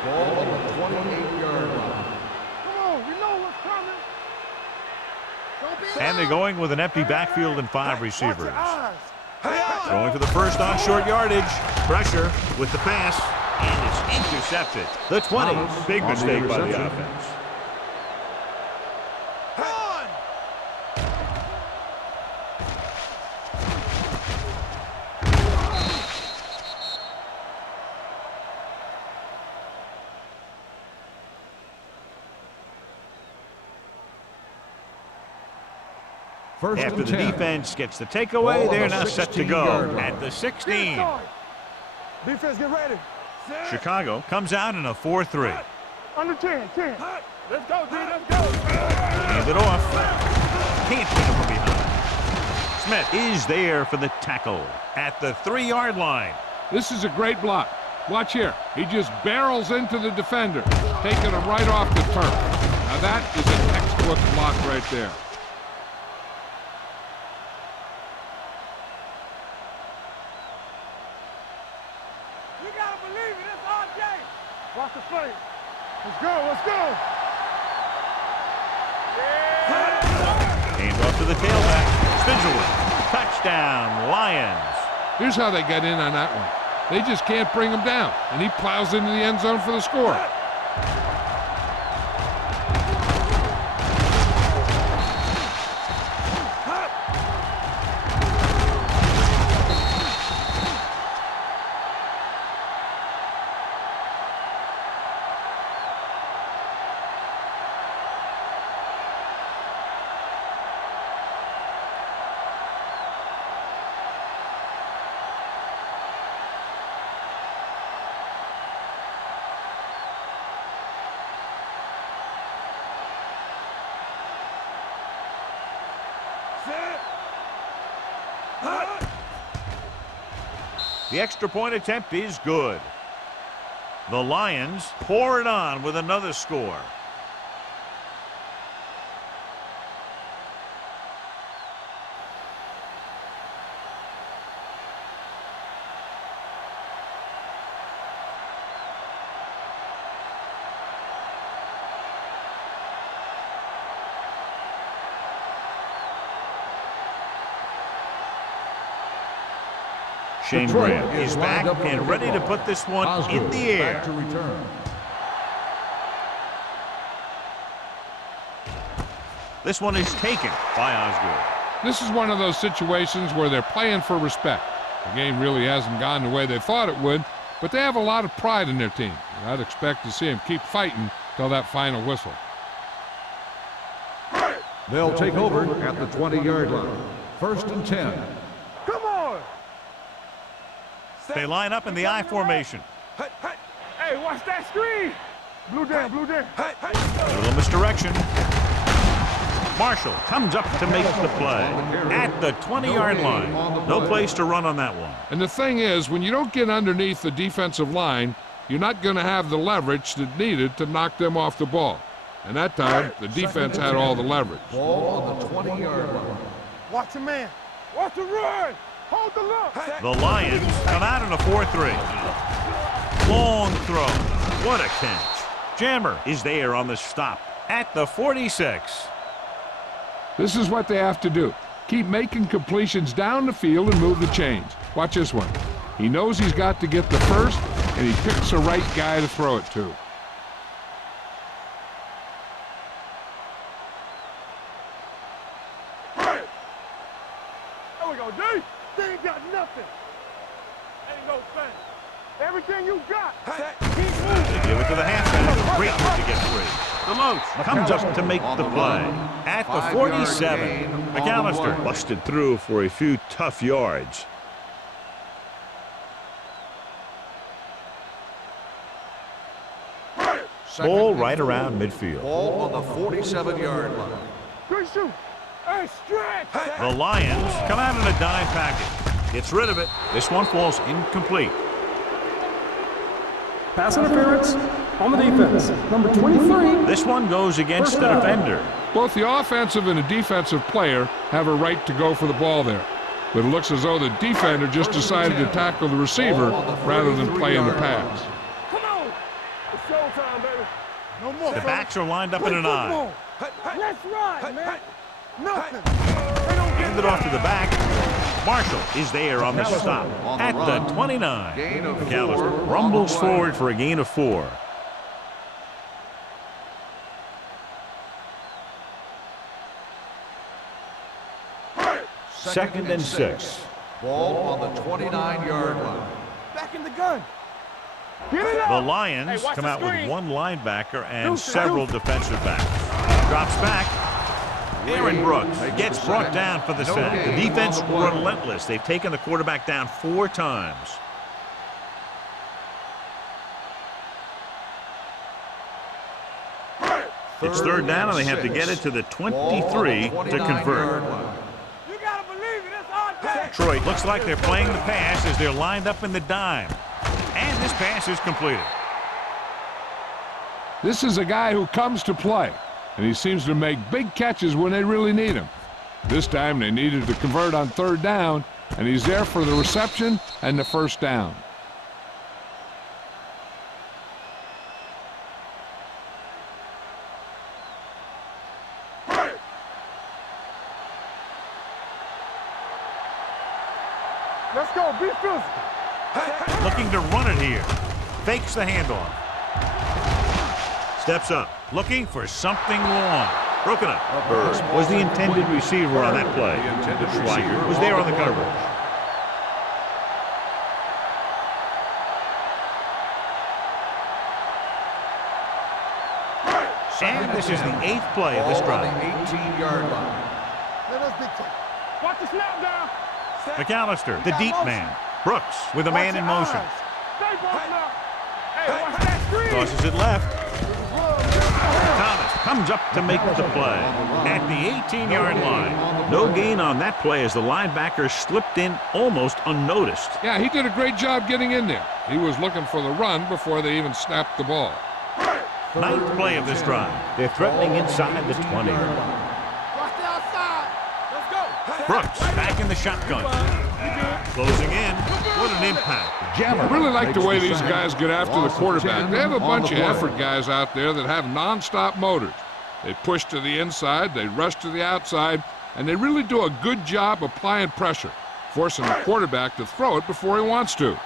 Ball on the 28-yard line. Come on, you know what's coming. And they're going with an empty backfield and 5 receivers. Throwing for the first on short yardage. Pressure with the pass. And it's intercepted. The 20. Big mistake by the offense. First After and the 10. defense gets the takeaway, they're now set to go at the 16. Defense, get ready. Chicago comes out in a 4-3. Under 10, 10. Let's go, D, let's go. Hand it off. Can't pick him from behind. Smith is there for the tackle at the 3-yard line. This is a great block. Watch here. He just barrels into the defender, taking him right off the turf. Now that is a textbook block right there. Watch the play. Let's go, let's go. Hands off to the tailback. Spindlewood. Touchdown, Lions. Here's how they get in on that one. They just can't bring him down, and he plows into the end zone for the score. The extra point attempt is good. The Lions pour it on with another score. Shane Graham is back and ready to put this one in the air. Back to return. This one is taken by Osgood. This is one of those situations where they're playing for respect. The game really hasn't gone the way they thought it would, but they have a lot of pride in their team. I'd expect to see them keep fighting till that final whistle. They'll take over at the 20-yard line. 1st and 10. Come on. They line up in the I formation. Hey, watch that screen. Blue down, blue down. A little misdirection. Marshall comes up to make the play at the 20-yard line. No place to run on that one. And the thing is, when you don't get underneath the defensive line, you're not going to have the leverage that's needed to knock them off the ball. And that time, the defense had all the leverage. Ball on the 20-yard line. Watch the man. Watch the run. Hold the look. The Lions come out in a 4-3. Long throw. What a catch. Jammer is there on the stop at the 46. This is what they have to do. Keep making completions down the field and move the chains. Watch this one. He knows he's got to get the first, and he picks the right guy to throw it to. There we go, D. They ain't got nothing. Ain't no thing. Everything you got. They give it to the halfback. Great move to get free. DeLoach comes up to make the play at the 47. McAllister busted through for a few tough yards. Ball right around midfield. Ball on the 47-yard line. Good shoot. Hey, stretch. The Lions come out in a dime package. Gets rid of it. This one falls incomplete. Pass interference on the defense. Number 23. This one goes against the defender. Both the offensive and the defensive player have a right to go for the ball there. But it looks as though the defender just decided to tackle the receiver rather than play in the pass. Come on. It's showtime, baby. No more. The backs are lined up in an eye. Let's ride, man. Nothing. Hand it off to the back. Marshall is there on the stop at the 29. McAllister rumbles forward for a gain of 4. Second and 6. Ball on the 29-yard line. Back in the gun. Get it The up. Lions Hey, come the out with screen. one linebacker and several defensive backs. Drops back. Aaron Brooks gets brought down for the sack. The defense relentless. They've taken the quarterback down 4 times. It's third down, and they have to get it to the 23 to convert. You gotta believe it. It's our day. Detroit looks like they're playing the pass as they're lined up in the dime. And this pass is completed. This is a guy who comes to play, and he seems to make big catches when they really need him. This time they needed to convert on third down, and he's there for the reception and the first down. Let's go. Be physical. Looking to run it here. Fakes the handoff. Steps up. Looking for something long. Broken up. Burst was the intended receiver on that play. Schweiger was there on the coverage. And this is the 8th play of this Ball on drive. the 18-yard line. Let us dictate. Watch the snap down. McAllister, the deep man. Brooks with a man in motion. Stay broken up. Hey, watch that screen. Tosses it left. Thomas comes up to make the play at the 18-yard line. No gain on that play as the linebacker slipped in almost unnoticed. Yeah, he did a great job getting in there. He was looking for the run before they even snapped the ball. 9th play of this drive. They're threatening inside the 20. Watch the outside. Let's go. Brooks back in the shotgun. Closing in. What an impact. I really like the way these guys get after the quarterback. They have a bunch of effort guys out there that have non-stop motors. They push to the inside, they rush to the outside, and they really do a good job applying pressure. forcing the quarterback to throw it before he wants to.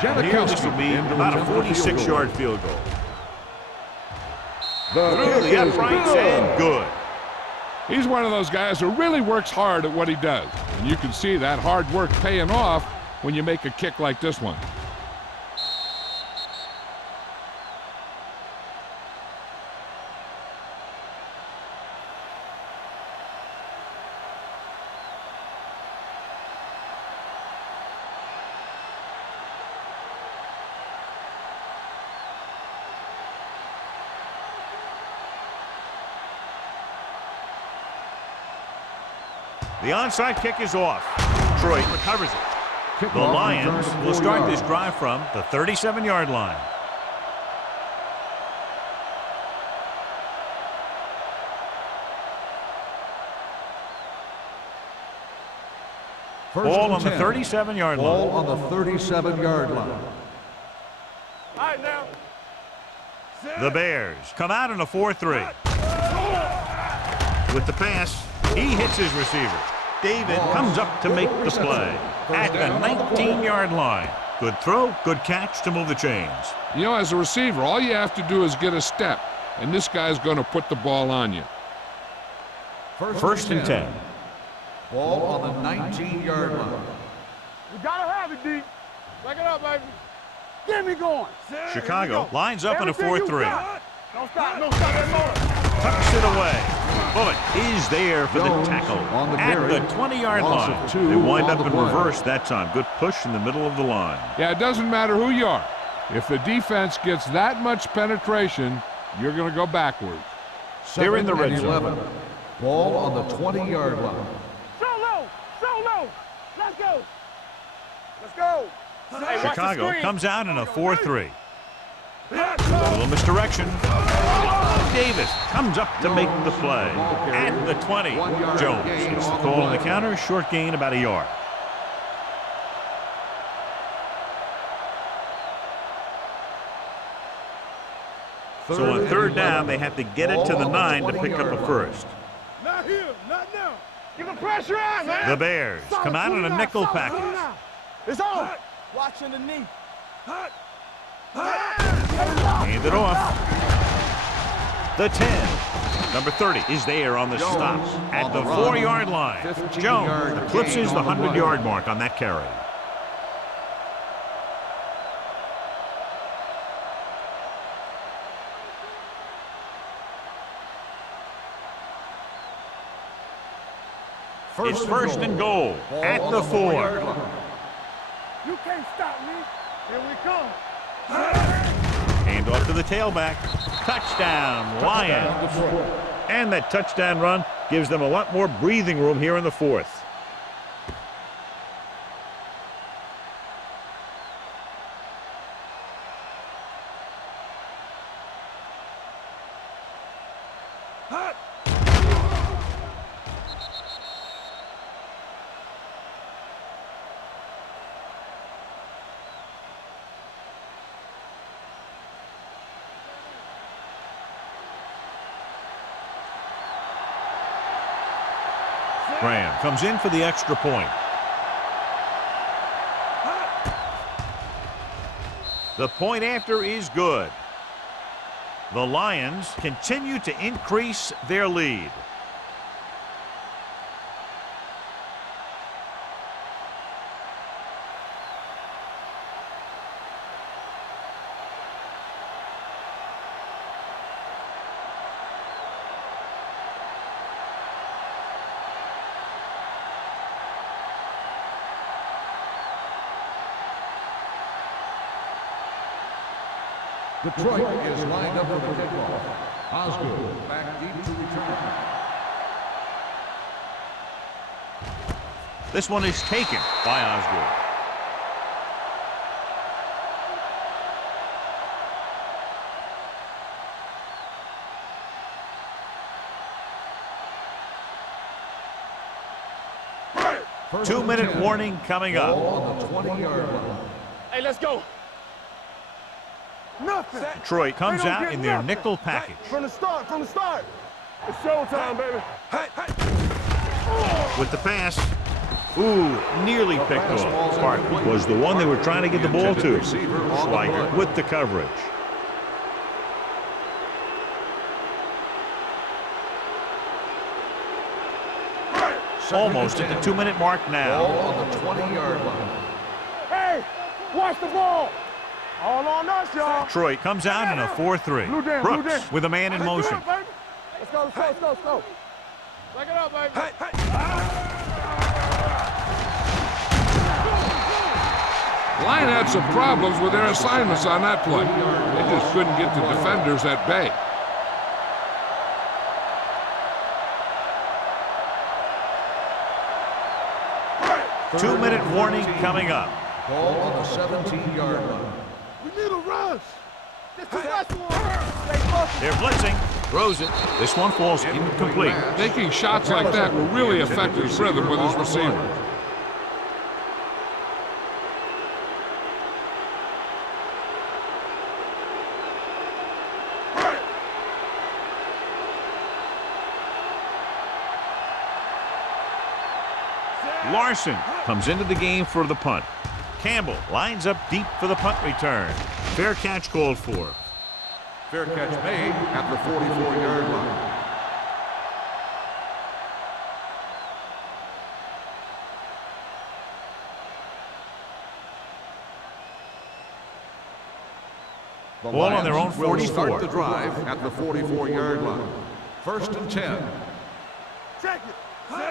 Here, this will be about a 46-yard field goal. Through the uprights and good. He's one of those guys who really works hard at what he does. And you can see that hard work paying off when you make a kick like this one. The onside kick is off. Detroit recovers it. The Lions will start this drive from the 37-yard line. Ball on the 37-yard line. Ball on the 37-yard line. All right, now. The Bears come out in a 4-3. With the pass, he hits his receiver. David comes up to make the play at the 19-yard line. Good throw, good catch to move the chains. You know, as a receiver, all you have to do is get a step, and this guy's going to put the ball on you. First and 10. Ball on the 19-yard line. You gotta have it, D. Back it up, baby. Get me going. Chicago lines up in a 4-3. Don't stop that motor. Tucks it away. Bullet is there for the tackle at the 20-yard line. They wind up in reverse that time. Good push in the middle of the line. Yeah, it doesn't matter who you are. If the defense gets that much penetration, you're going to go backwards. They're in the red zone. Ball on the 20-yard line. Solo. Let's go. Let's go. Hey, Chicago comes out in a 4-3. A little misdirection. Davis comes up to make the play at the 20. Jones gets the call on the counter. Short gain about a yard. So on third down, they have to get it to the 9 to pick up a first. Not here, not now. Get the pressure on, man. The Bears come out in a nickel package. It's on. Watching the knee. Hand it off. The 10. Number 30 is there on the stop at the 4-yard line. Jones eclipses the 100-yard mark on that carry. It's first and goal at the 4. You can't stop me. Here we come. Hand off to the tailback. Touchdown, Lions. And that touchdown run gives them a lot more breathing room here in the fourth. Graham comes in for the extra point. The point after is good. The Lions continue to increase their lead. Detroit is lined up for the kickoff. Osgood back deep to return. This one is taken by Osgood. Two-minute warning coming up. On the 20-yard line. Hey, let's go. Nothing. Detroit comes out in their nickel package. From the start. It's showtime, baby. With the pass. Ooh, nearly picked off. Barkley was the one they were trying to get the ball to. Schweiger with the coverage. Almost at the 2-minute mark now. Ball on the 20-yard line. Hey, watch the ball. All on us, y'all. Troy comes out in a 4-3. Brooks with a man in motion. Let's go, let's go, let's go, let's go. Back it up, baby. Line had some problems with their assignments on that play. They just couldn't get the defenders at bay. Two-minute warning coming up. Ball on the 17-yard line. We need a rush. This is last one. They're blitzing. Throws it. This one falls incomplete. Taking shots like that will really affect his rhythm with his receiver. Larson comes into the game for the punt. Campbell lines up deep for the punt return. Fair catch called for. Fair catch made at the 44-yard line. The Ball on their own Lions will 44. start the drive at the 44-yard line. 1st and 10. Check it.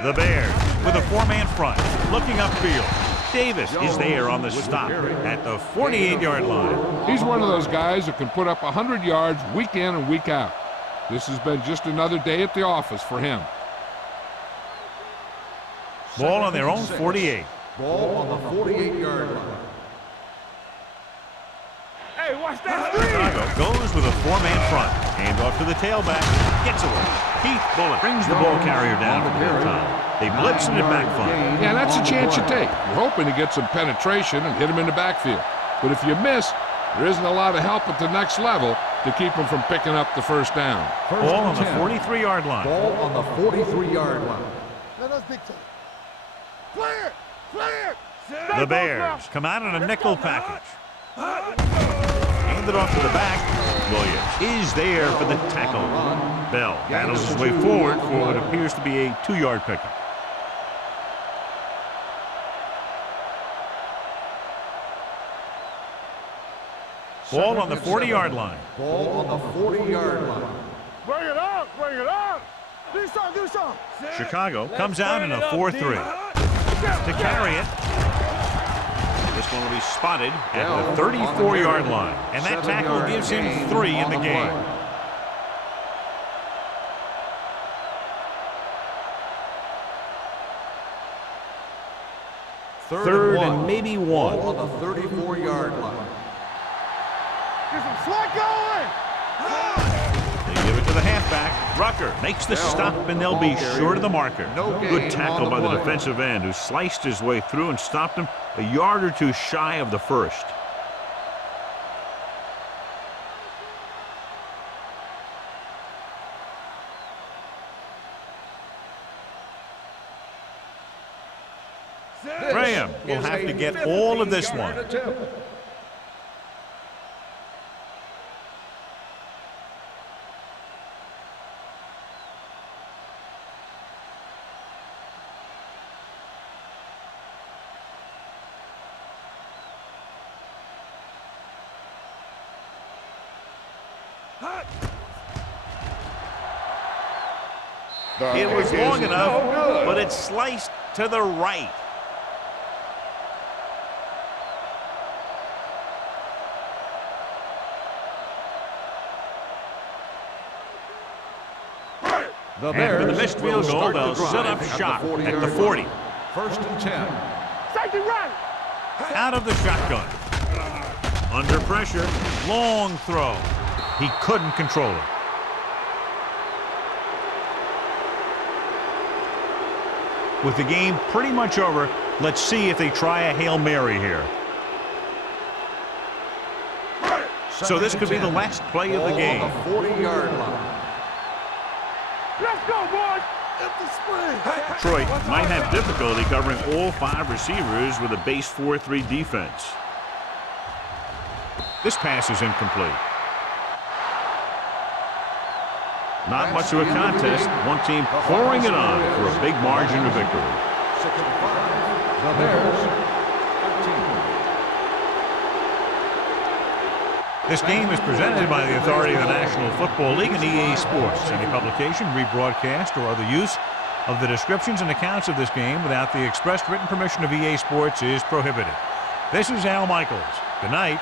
The Bears with a 4-man front, looking upfield. Davis is there on the stop at the 48-yard line. He's one of those guys that can put up 100 yards week in and week out. This has been just another day at the office for him. Ball on their own 48. Ball on the 48-yard line. Hey, watch that screen. Chicago goes with a 4-man front. Hand off to the tailback. Gets away. Keith Bullock brings the ball carrier down for the time. They blitz and it backfire. Yeah, that's a chance you take. You're hoping to get some penetration and hit him in the backfield. But if you miss, there isn't a lot of help at the next level to keep him from picking up the first down. Ball on the 43-yard line. Ball on the 43-yard line. Let us big time. Clear! Clear! The Bears come out in a nickel package. Hand it off to the back. Williams is there for the tackle. Bell battles his way forward for what appears to be a 2-yard pickup. Ball on the 40-yard line. Ball on the 40-yard line. Bring it up! Bring it up! Do something! Chicago comes out in a 4-3. To carry it. This one will be spotted at the 34-yard line. And that tackle gives him 3 in the game. Third and maybe 1. Ball on the 34-yard line. Get some sweat going! They give it to the halfback. Rucker makes the stop, and they'll be short of the marker. Good tackle by the defensive end, who sliced his way through and stopped him a yard or two shy of the first. Graham will have to get all of this one. It was long enough, but it's sliced to the right. The And with the Bears missed field will goal, start they'll the drive set up at shop the at the 40-yard 40. line. 1st and 10. Safety run! Out of the shotgun. Under pressure, long throw. He couldn't control it. With the game pretty much over, let's see if they try a Hail Mary here. So this could be the last play of the game. Ball on the 40-yard line. go, boys. Empty spring. Detroit might have difficulty covering all 5 receivers with a base 4-3 defense. This pass is incomplete. Not much of a contest. One team pouring it on for a big margin of victory. 6-5. The Bears, 13. This game is presented by the authority of the National Football League and EA Sports. Any publication, rebroadcast, or other use of the descriptions and accounts of this game without the expressed written permission of EA Sports is prohibited. This is Al Michaels. Good night.